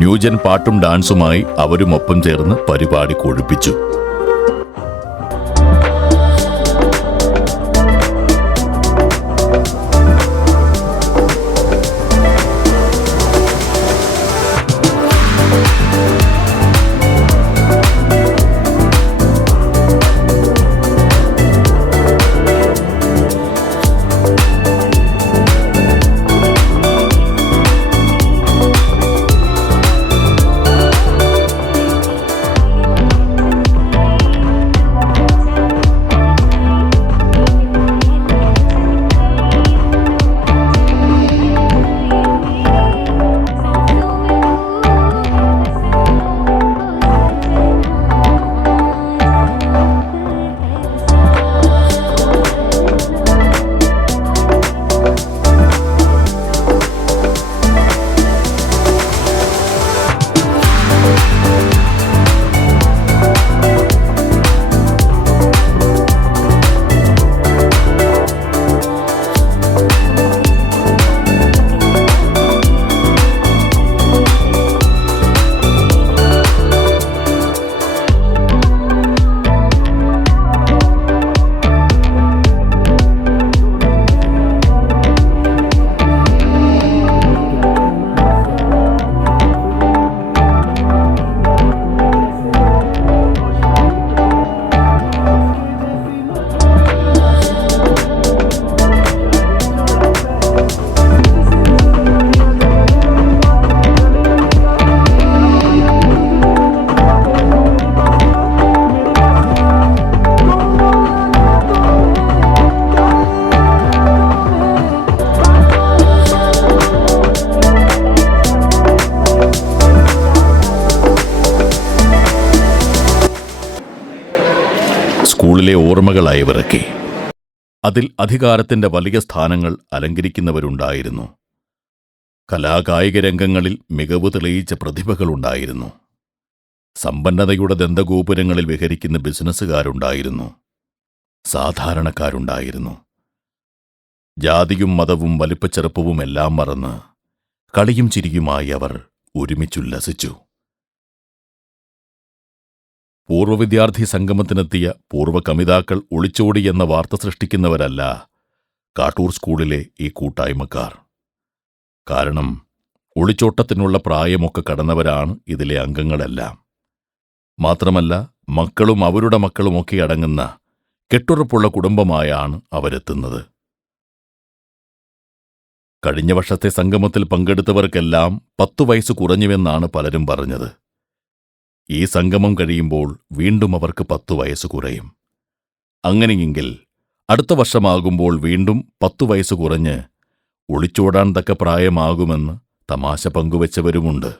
ന്യൂജൻ പാട്ടും ഡാൻസുമായി അവരും ഒപ്പം ചേർന്ന് പരിപാടി കൊഴുപ്പിച്ചു. സ്കൂളിലെ ഓർമ്മകളായവരൊക്കെ അതിൽ അധികാരത്തിന്റെ വലിയ സ്ഥാനങ്ങൾ അലങ്കരിക്കുന്നവരുണ്ടായിരുന്നു. കലാകായിക രംഗങ്ങളിൽ മികവ് തെളിയിച്ച പ്രതിഭകളുണ്ടായിരുന്നു. സമ്പന്നതയുടെ ദന്തഗോപുരങ്ങളിൽ വിഹരിക്കുന്ന ബിസിനസ്സുകാരുണ്ടായിരുന്നു. സാധാരണക്കാരുണ്ടായിരുന്നു. ജാതിയും മതവും വലിപ്പച്ചെറുപ്പവും എല്ലാം മറന്ന് കളിയും ചിരിയുമായി അവർ ഒരുമിച്ചുല്ലസിച്ചു. പൂർവ്വവിദ്യാർത്ഥി സംഗമത്തിനെത്തിയ പൂർവ്വ കമിതാക്കൾ ഒളിച്ചോടിയെന്ന വാർത്ത സൃഷ്ടിക്കുന്നവരല്ല കാട്ടൂർ സ്കൂളിലെ ഈ കൂട്ടായ്മക്കാർ. കാരണം ഒളിച്ചോട്ടത്തിനുള്ള പ്രായമൊക്കെ കടന്നവരാണ് ഇതിലെ അംഗങ്ങളെല്ലാം. മാത്രമല്ല മക്കളും അവരുടെ മക്കളുമൊക്കെ അടങ്ങുന്ന കെട്ടുറപ്പുള്ള കുടുംബമായാണ് അവരെത്തുന്നത്. കഴിഞ്ഞ വർഷത്തെ സംഗമത്തിൽ പങ്കെടുത്തവർക്കെല്ലാം 10 വയസ്സ് കുറഞ്ഞുവെന്നാണ് പലരും പറഞ്ഞത്. ഈ സംഗമം കഴിയുമ്പോൾ വീണ്ടും അവർക്ക് 10 വയസ്സ് കുറയും. അങ്ങനെയെങ്കിൽ അടുത്ത വർഷമാകുമ്പോൾ വീണ്ടും 10 വയസ്സ് കുറഞ്ഞ് ഒളിച്ചോടാൻ തക്ക പ്രായമാകുമെന്ന് തമാശ പങ്കുവച്ചവരുമുണ്ട്.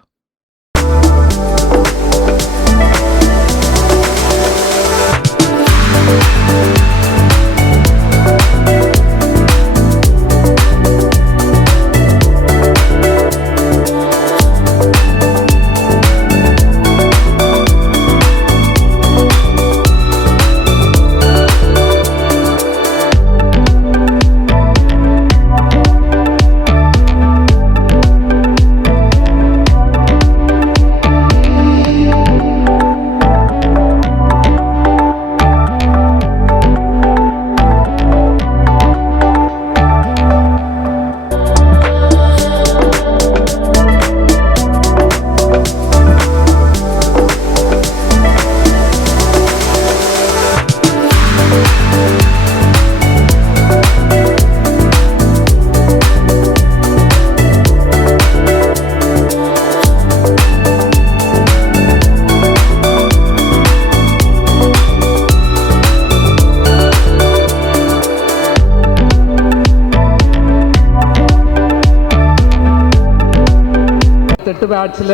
ബാച്ചിൽ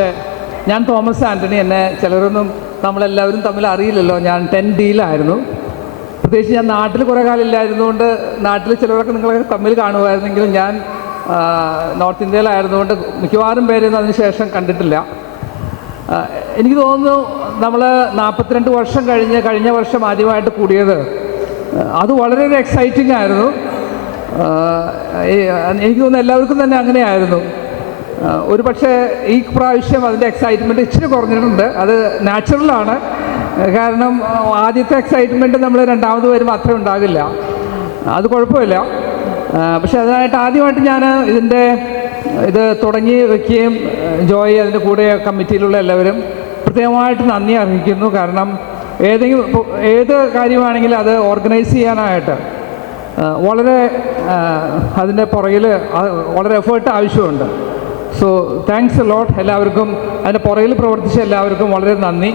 ഞാൻ തോമസ് ആൻ്റണി. എന്നെ ചിലരൊന്നും നമ്മളെല്ലാവരും തമ്മിൽ അറിയില്ലല്ലോ. ഞാൻ 10D-യിലായിരുന്നു. പ്രത്യേകിച്ച് ഞാൻ നാട്ടിൽ കുറേ കാലം ഇല്ലായിരുന്നുകൊണ്ട് നാട്ടിൽ ചിലരൊക്കെ നിങ്ങളൊക്കെ തമ്മിൽ കാണുമായിരുന്നെങ്കിലും ഞാൻ നോർത്ത് ഇന്ത്യയിലായിരുന്നുകൊണ്ട് മിക്കവാറും പേരൊന്നും അതിന് ശേഷം കണ്ടിട്ടില്ല. എനിക്ക് തോന്നുന്നു നമ്മൾ 42 വർഷം കഴിഞ്ഞ വർഷം ആദ്യമായിട്ട് കൂടിയത് അത് വളരെ ഒരു എക്സൈറ്റിംഗ് ആയിരുന്നു. എനിക്ക് തോന്നുന്നു എല്ലാവർക്കും തന്നെ അങ്ങനെയായിരുന്നു. ഒരു പക്ഷേ ഈ പ്രാവശ്യം അതിൻ്റെ എക്സൈറ്റ്മെൻറ്റ് ഇച്ചിരി കുറഞ്ഞിട്ടുണ്ട്. അത് നാച്ചുറലാണ്. കാരണം ആദ്യത്തെ എക്സൈറ്റ്മെൻറ്റ് നമ്മൾ രണ്ടാമത് വരുമ്പോൾ അത്ര ഉണ്ടാകില്ല. അത് കുഴപ്പമില്ല. പക്ഷെ അതിനായിട്ട് ആദ്യമായിട്ട് ഞാൻ ഇത് തുടങ്ങി വയ്ക്കുകയും ജോയി അതിൻ്റെ കൂടെ കമ്മിറ്റിയിലുള്ള എല്ലാവരും പ്രത്യേകമായിട്ട് നന്ദി അറിയിക്കുന്നു. കാരണം ഏത് കാര്യമാണെങ്കിലും അത് ഓർഗനൈസ് ചെയ്യാനായിട്ട് വളരെ അതിൻ്റെ പുറകിൽ വളരെ എഫേർട്ട് ആവശ്യമുണ്ട്. സോ താങ്ക്സ് എ ലോട്ട് എല്ലാവർക്കും. അതിൻ്റെ പുറകിൽ പ്രവർത്തിച്ച എല്ലാവർക്കും വളരെ നന്ദി.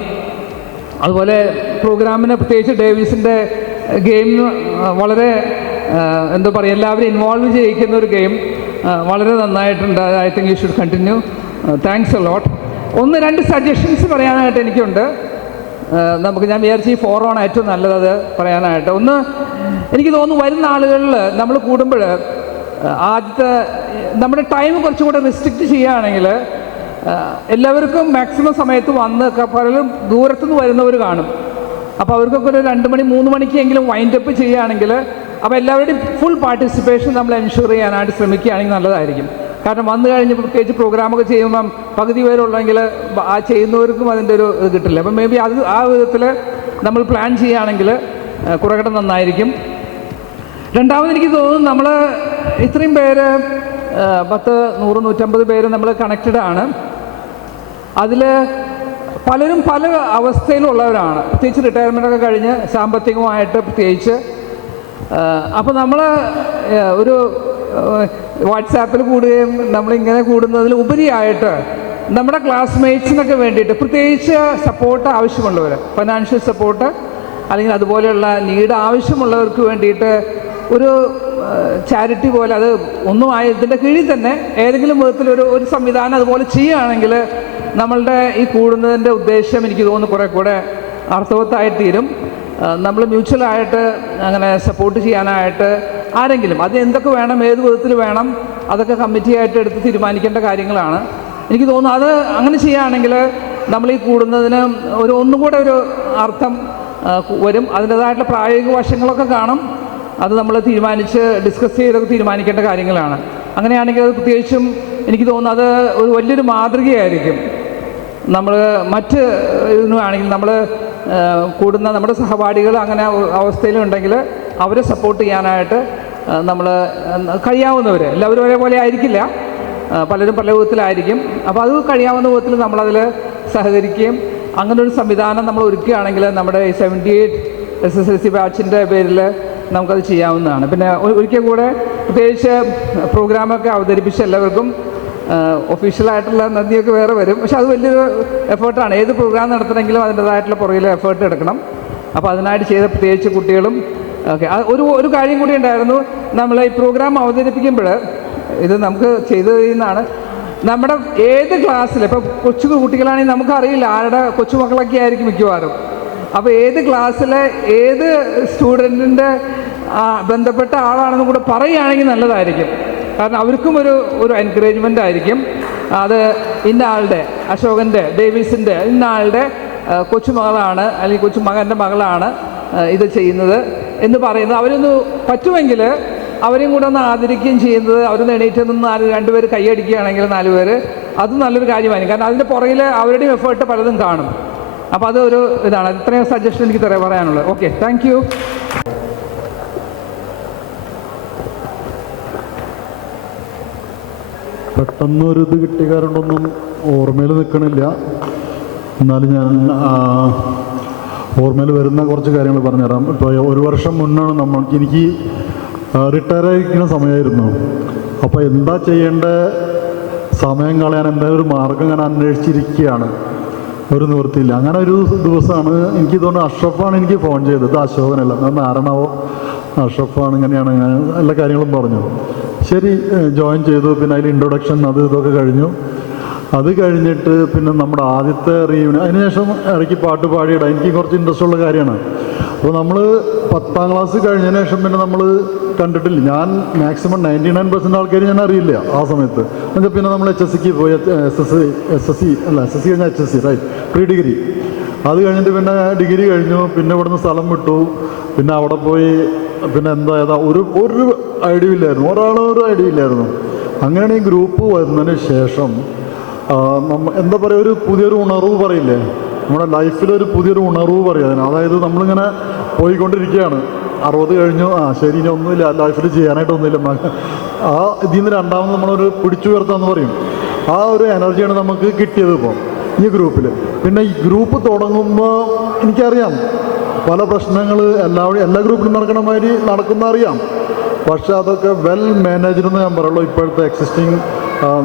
അതുപോലെ പ്രോഗ്രാമിന് പ്രത്യേകിച്ച് ഡേവിസിൻ്റെ ഗെയിം വളരെ എന്താ പറയുക, എല്ലാവരും ഇൻവോൾവ് ചെയ്യിക്കുന്ന ഒരു ഗെയിം വളരെ നന്നായിട്ടുണ്ട്. I think you should continue. Thanks a lot. 1-2 suggestions പറയാനായിട്ട് എനിക്കുണ്ട്. ഞാൻ വിചാരിച്ച് ഈ ഫോറമാണ് ഏറ്റവും നല്ലത് പറയാനായിട്ട്. ഒന്ന്, എനിക്ക് തോന്നുന്നു വരുന്ന ആളുകളിൽ നമ്മൾ കൂടുമ്പോൾ ആദ്യത്തെ നമ്മുടെ ടൈം കുറച്ചും കൂടെ റെസ്ട്രിക്റ്റ് ചെയ്യുകയാണെങ്കിൽ എല്ലാവർക്കും മാക്സിമം സമയത്ത് പലരും ദൂരത്തുനിന്ന് വരുന്നവർ കാണും. അപ്പോൾ അവർക്കൊക്കെ ഒരു 2 മണി 3 മണിക്കെങ്കിലും വൈൻഡപ്പ് ചെയ്യുകയാണെങ്കിൽ അപ്പോൾ എല്ലാവരുടെയും ഫുൾ പാർട്ടിസിപ്പേഷൻ നമ്മൾ എൻഷുർ ചെയ്യാനായിട്ട് ശ്രമിക്കുകയാണെങ്കിൽ നല്ലതായിരിക്കും. കാരണം വന്നു കഴിഞ്ഞ് പ്രത്യേകിച്ച് പ്രോഗ്രാമൊക്കെ ചെയ്യുമ്പം പകുതി പേരുള്ളെങ്കിൽ ആ ചെയ്യുന്നവർക്കും അതിൻ്റെ ഒരു ഇത് കിട്ടില്ല. അപ്പം മേ ബി അത് ആ വിധത്തിൽ നമ്മൾ പ്ലാൻ ചെയ്യുകയാണെങ്കിൽ കുറേ കൂടെ നന്നായിരിക്കും. രണ്ടാമത് എനിക്ക് തോന്നുന്നു നമ്മൾ ഇത്രയും പേര് 100-150 പേര് നമ്മൾ കണക്റ്റഡ് ആണ്. അതിൽ പലരും പല അവസ്ഥയിലുള്ളവരാണ്. പ്രത്യേകിച്ച് റിട്ടയർമെൻറ്റൊക്കെ കഴിഞ്ഞ് സാമ്പത്തികമായിട്ട് പ്രത്യേകിച്ച്. അപ്പോൾ നമ്മൾ ഒരു വാട്സാപ്പിൽ കൂടുകയും നമ്മളിങ്ങനെ കൂടുന്നതിൽ ഉപരിയായിട്ട് നമ്മുടെ ക്ലാസ്മേറ്റ്സിനൊക്കെ വേണ്ടിയിട്ട് പ്രത്യേകിച്ച് സപ്പോർട്ട് ആവശ്യമുള്ളവർ, ഫൈനാൻഷ്യൽ സപ്പോർട്ട് അല്ലെങ്കിൽ അതുപോലെയുള്ള നീഡ് ആവശ്യമുള്ളവർക്ക് വേണ്ടിയിട്ട് ഒരു ചാരിറ്റി പോലെ അത് ഇതിൻ്റെ കീഴിൽ തന്നെ ഏതെങ്കിലും വിധത്തിലൊരു സംവിധാനം അതുപോലെ ചെയ്യുകയാണെങ്കിൽ നമ്മളുടെ ഈ കൂടുന്നതിൻ്റെ ഉദ്ദേശം എനിക്ക് തോന്നുന്നു കുറേ കൂടെ അർത്ഥവത്തായിത്തീരും. നമ്മൾ മ്യൂച്വലായിട്ട് അങ്ങനെ സപ്പോർട്ട് ചെയ്യാനായിട്ട് ആരെങ്കിലും അത് എന്തൊക്കെ വേണം, ഏത് വിധത്തിൽ വേണം, അതൊക്കെ കമ്മിറ്റിയായിട്ട് എടുത്ത് തീരുമാനിക്കേണ്ട കാര്യങ്ങളാണ്. എനിക്ക് തോന്നുന്നു അത് അങ്ങനെ ചെയ്യുകയാണെങ്കിൽ നമ്മൾ ഈ കൂടുന്നതിന് ഒന്നും കൂടെ ഒരു അർത്ഥം വരും. അതിൻ്റേതായിട്ടുള്ള പ്രായോഗിക വശങ്ങളൊക്കെ കാണും. അത് നമ്മൾ ഡിസ്കസ് ചെയ്തൊക്കെ തീരുമാനിക്കേണ്ട കാര്യങ്ങളാണ്. അങ്ങനെയാണെങ്കിൽ അത് പ്രത്യേകിച്ചും എനിക്ക് തോന്നുന്നു അത് ഒരു വലിയൊരു മാതൃകയായിരിക്കും. നമ്മൾ മറ്റ് ഇതിനാണെങ്കിൽ നമ്മൾ കൂടുന്ന നമ്മുടെ സഹപാഠികൾ അങ്ങനെ അവസ്ഥയിലുണ്ടെങ്കിൽ അവരെ സപ്പോർട്ട് ചെയ്യാനായിട്ട് നമ്മൾ കഴിയാവുന്നവർ, എല്ലാവരും ഒരേപോലെ ആയിരിക്കില്ല, പലരും പല വിധത്തിലായിരിക്കും. അപ്പോൾ അത് കഴിയാവുന്ന വിധത്തിൽ നമ്മളതിൽ സഹകരിക്കുകയും അങ്ങനെ ഒരു സംവിധാനം നമ്മൾ ഒരുക്കുകയാണെങ്കിൽ നമ്മുടെ 78 SSLC ബാച്ചിൻ്റെ പേരിൽ നമുക്കത് ചെയ്യാവുന്നതാണ്. പിന്നെ ഒരിക്കൽ കൂടെ പ്രത്യേകിച്ച് പ്രോഗ്രാമൊക്കെ അവതരിപ്പിച്ച എല്ലാവർക്കും ഒഫീഷ്യലായിട്ടുള്ള നന്ദിയൊക്കെ വേറെ വരും. പക്ഷെ അത് വലിയൊരു എഫേർട്ടാണ്. ഏത് പ്രോഗ്രാം നടത്തണമെങ്കിലും അതിൻ്റേതായിട്ടുള്ള പുറകിൽ എഫേർട്ട് എടുക്കണം. അപ്പോൾ അതിനായിട്ട് ചെയ്ത പ്രത്യേകിച്ച് കുട്ടികളും ഓക്കെ. ഒരു കാര്യം കൂടി ഉണ്ടായിരുന്നു. നമ്മൾ ഈ പ്രോഗ്രാം അവതരിപ്പിക്കുമ്പോൾ ഇത് നമുക്ക് ചെയ്തു കഴിയുന്നതാണ്. നമ്മുടെ ഏത് ക്ലാസ്സിൽ ഇപ്പോൾ കൊച്ചു കുട്ടികളാണെങ്കിൽ നമുക്കറിയില്ല, ആരുടെ കൊച്ചുമക്കളൊക്കെ ആയിരിക്കും മിക്കവാറും. അപ്പോൾ ഏത് ക്ലാസ്സിലെ ഏത് സ്റ്റുഡൻറ്റിൻ്റെ ബന്ധപ്പെട്ട ആളാണെന്ന് കൂടെ പറയുകയാണെങ്കിൽ നല്ലതായിരിക്കും. കാരണം അവർക്കും ഒരു എൻകറേജ്മെൻ്റ് ആയിരിക്കും. അത് ഇന്ന ആളുടെ, അശോകൻ്റെ, ഡേവിസിൻ്റെ ഇന്ന ആളുടെ കൊച്ചുമകളാണ് അല്ലെങ്കിൽ കൊച്ചുമകൻ്റെ മകളാണ് ഇത് ചെയ്യുന്നത് എന്ന് പറയുന്നത് അവരൊന്ന് പറ്റുമെങ്കിൽ അവരെയും കൂടെ ഒന്ന് ആദരിക്കുകയും ചെയ്യുന്നത്, അവരൊന്ന് എണീറ്റ് നിന്ന് 2 പേര് കൈയടിക്കുകയാണെങ്കിൽ 4 പേര്, അത് നല്ലൊരു കാര്യമായിരിക്കും. കാരണം അതിൻ്റെ പുറകിൽ അവരുടെയും എഫേർട്ട് പലതും കാണും. അപ്പോൾ അതൊരു ഇതാണ്. ഇത്രയും സജഷൻ എനിക്ക് പറയാനുള്ളത്. Okay, thank you. പെട്ടെന്നൊരു ഇത് കിട്ടിയ കാരണം ഒന്നും ഓർമ്മയിൽ നിൽക്കണില്ല. എന്നാലും ഞാൻ ഓർമ്മയിൽ വരുന്ന കുറച്ച് കാര്യങ്ങൾ പറഞ്ഞുതരാം. ഇപ്പോൾ 1 വർഷം മുന്നാണ് എനിക്ക് റിട്ടയർ ആയിരിക്കുന്ന സമയമായിരുന്നു. അപ്പോൾ എന്താ ചെയ്യേണ്ട, സമയം കളയാൻ എന്തായാലും ഒരു മാർഗം ഞാൻ അന്വേഷിച്ചിരിക്കുകയാണ്. ഒരു നിവൃത്തിയില്ല. അങ്ങനെ ഒരു ദിവസമാണ് എനിക്ക് തോന്നുന്നു അഷ്റഫാണ് എനിക്ക് ഫോൺ ചെയ്തത്, അശോകനല്ല. ഞാൻ ആരണാവോ അഷ്റഫാണ്, ഇങ്ങനെയാണ് എല്ലാ കാര്യങ്ങളും പറഞ്ഞു. ശരി, ജോയിൻ ചെയ്തു. പിന്നെ അതിൽ ഇൻട്രൊഡക്ഷൻ അത് ഇതൊക്കെ കഴിഞ്ഞു. അത് കഴിഞ്ഞിട്ട് പിന്നെ നമ്മുടെ ആദ്യത്തെ റീയൂണിയൻ, അതിനുശേഷം ഇടയ്ക്ക് പാട്ട് പാടിയിടാം. എനിക്ക് കുറച്ച് ഇൻട്രസ്റ്റ് ഉള്ള കാര്യമാണ്. അപ്പോൾ നമ്മൾ 10ാം ക്ലാസ് കഴിഞ്ഞതിന് ശേഷം പിന്നെ നമ്മൾ കണ്ടിട്ടില്ല. ഞാൻ മാക്സിമം 99% ആൾക്കാർ ഞാൻ അറിയില്ല ആ സമയത്ത്. എന്നുവെച്ചാൽ പിന്നെ നമ്മൾ HSCക്ക് പോയി, SSC കഴിഞ്ഞാൽ HSC റൈറ്റ്, പ്രീ ഡിഗ്രി. അത് കഴിഞ്ഞിട്ട് പിന്നെ ഡിഗ്രി കഴിഞ്ഞു. പിന്നെ ഇവിടുന്ന് സ്ഥലം വിട്ടു. പിന്നെ അവിടെ പോയി പിന്നെ ഒരു ഐഡിയ ഇല്ലായിരുന്നു, ഒരു ഐഡിയ ഇല്ലായിരുന്നു. അങ്ങനെയാണ് ഈ ഗ്രൂപ്പ് വരുന്നതിന് ശേഷം എന്താ പറയുക, ഒരു പുതിയൊരു ഉണർവ് പറയില്ലേ, നമ്മുടെ ലൈഫിലൊരു പുതിയൊരു ഉണർവ് പറയുക. അതായത് നമ്മളിങ്ങനെ പോയിക്കൊണ്ടിരിക്കുകയാണ്. 60 കഴിഞ്ഞു, ശരി, ഇനി ഒന്നുമില്ല ലൈഫിൽ ചെയ്യാനായിട്ടൊന്നുമില്ല. ആ ഇതിൽ നിന്ന് രണ്ടാമത് നമ്മളൊരു പിടിച്ചുയർത്താന്ന് പറയും. ആ ഒരു എനർജിയാണ് നമുക്ക് കിട്ടിയത് ഇപ്പോൾ ഈ ഗ്രൂപ്പിൽ. പിന്നെ ഈ ഗ്രൂപ്പ് തുടങ്ങുമ്പോൾ എനിക്കറിയാം പല പ്രശ്നങ്ങൾ എല്ലാ ഗ്രൂപ്പിലും നടക്കണ മാതിരി നടക്കുന്ന അറിയാം. പക്ഷെ അതൊക്കെ വെൽ മാനേജ്ഡ് എന്ന് ഞാൻ പറയുള്ളൂ. ഇപ്പോഴത്തെ എക്സിസ്റ്റിംഗ്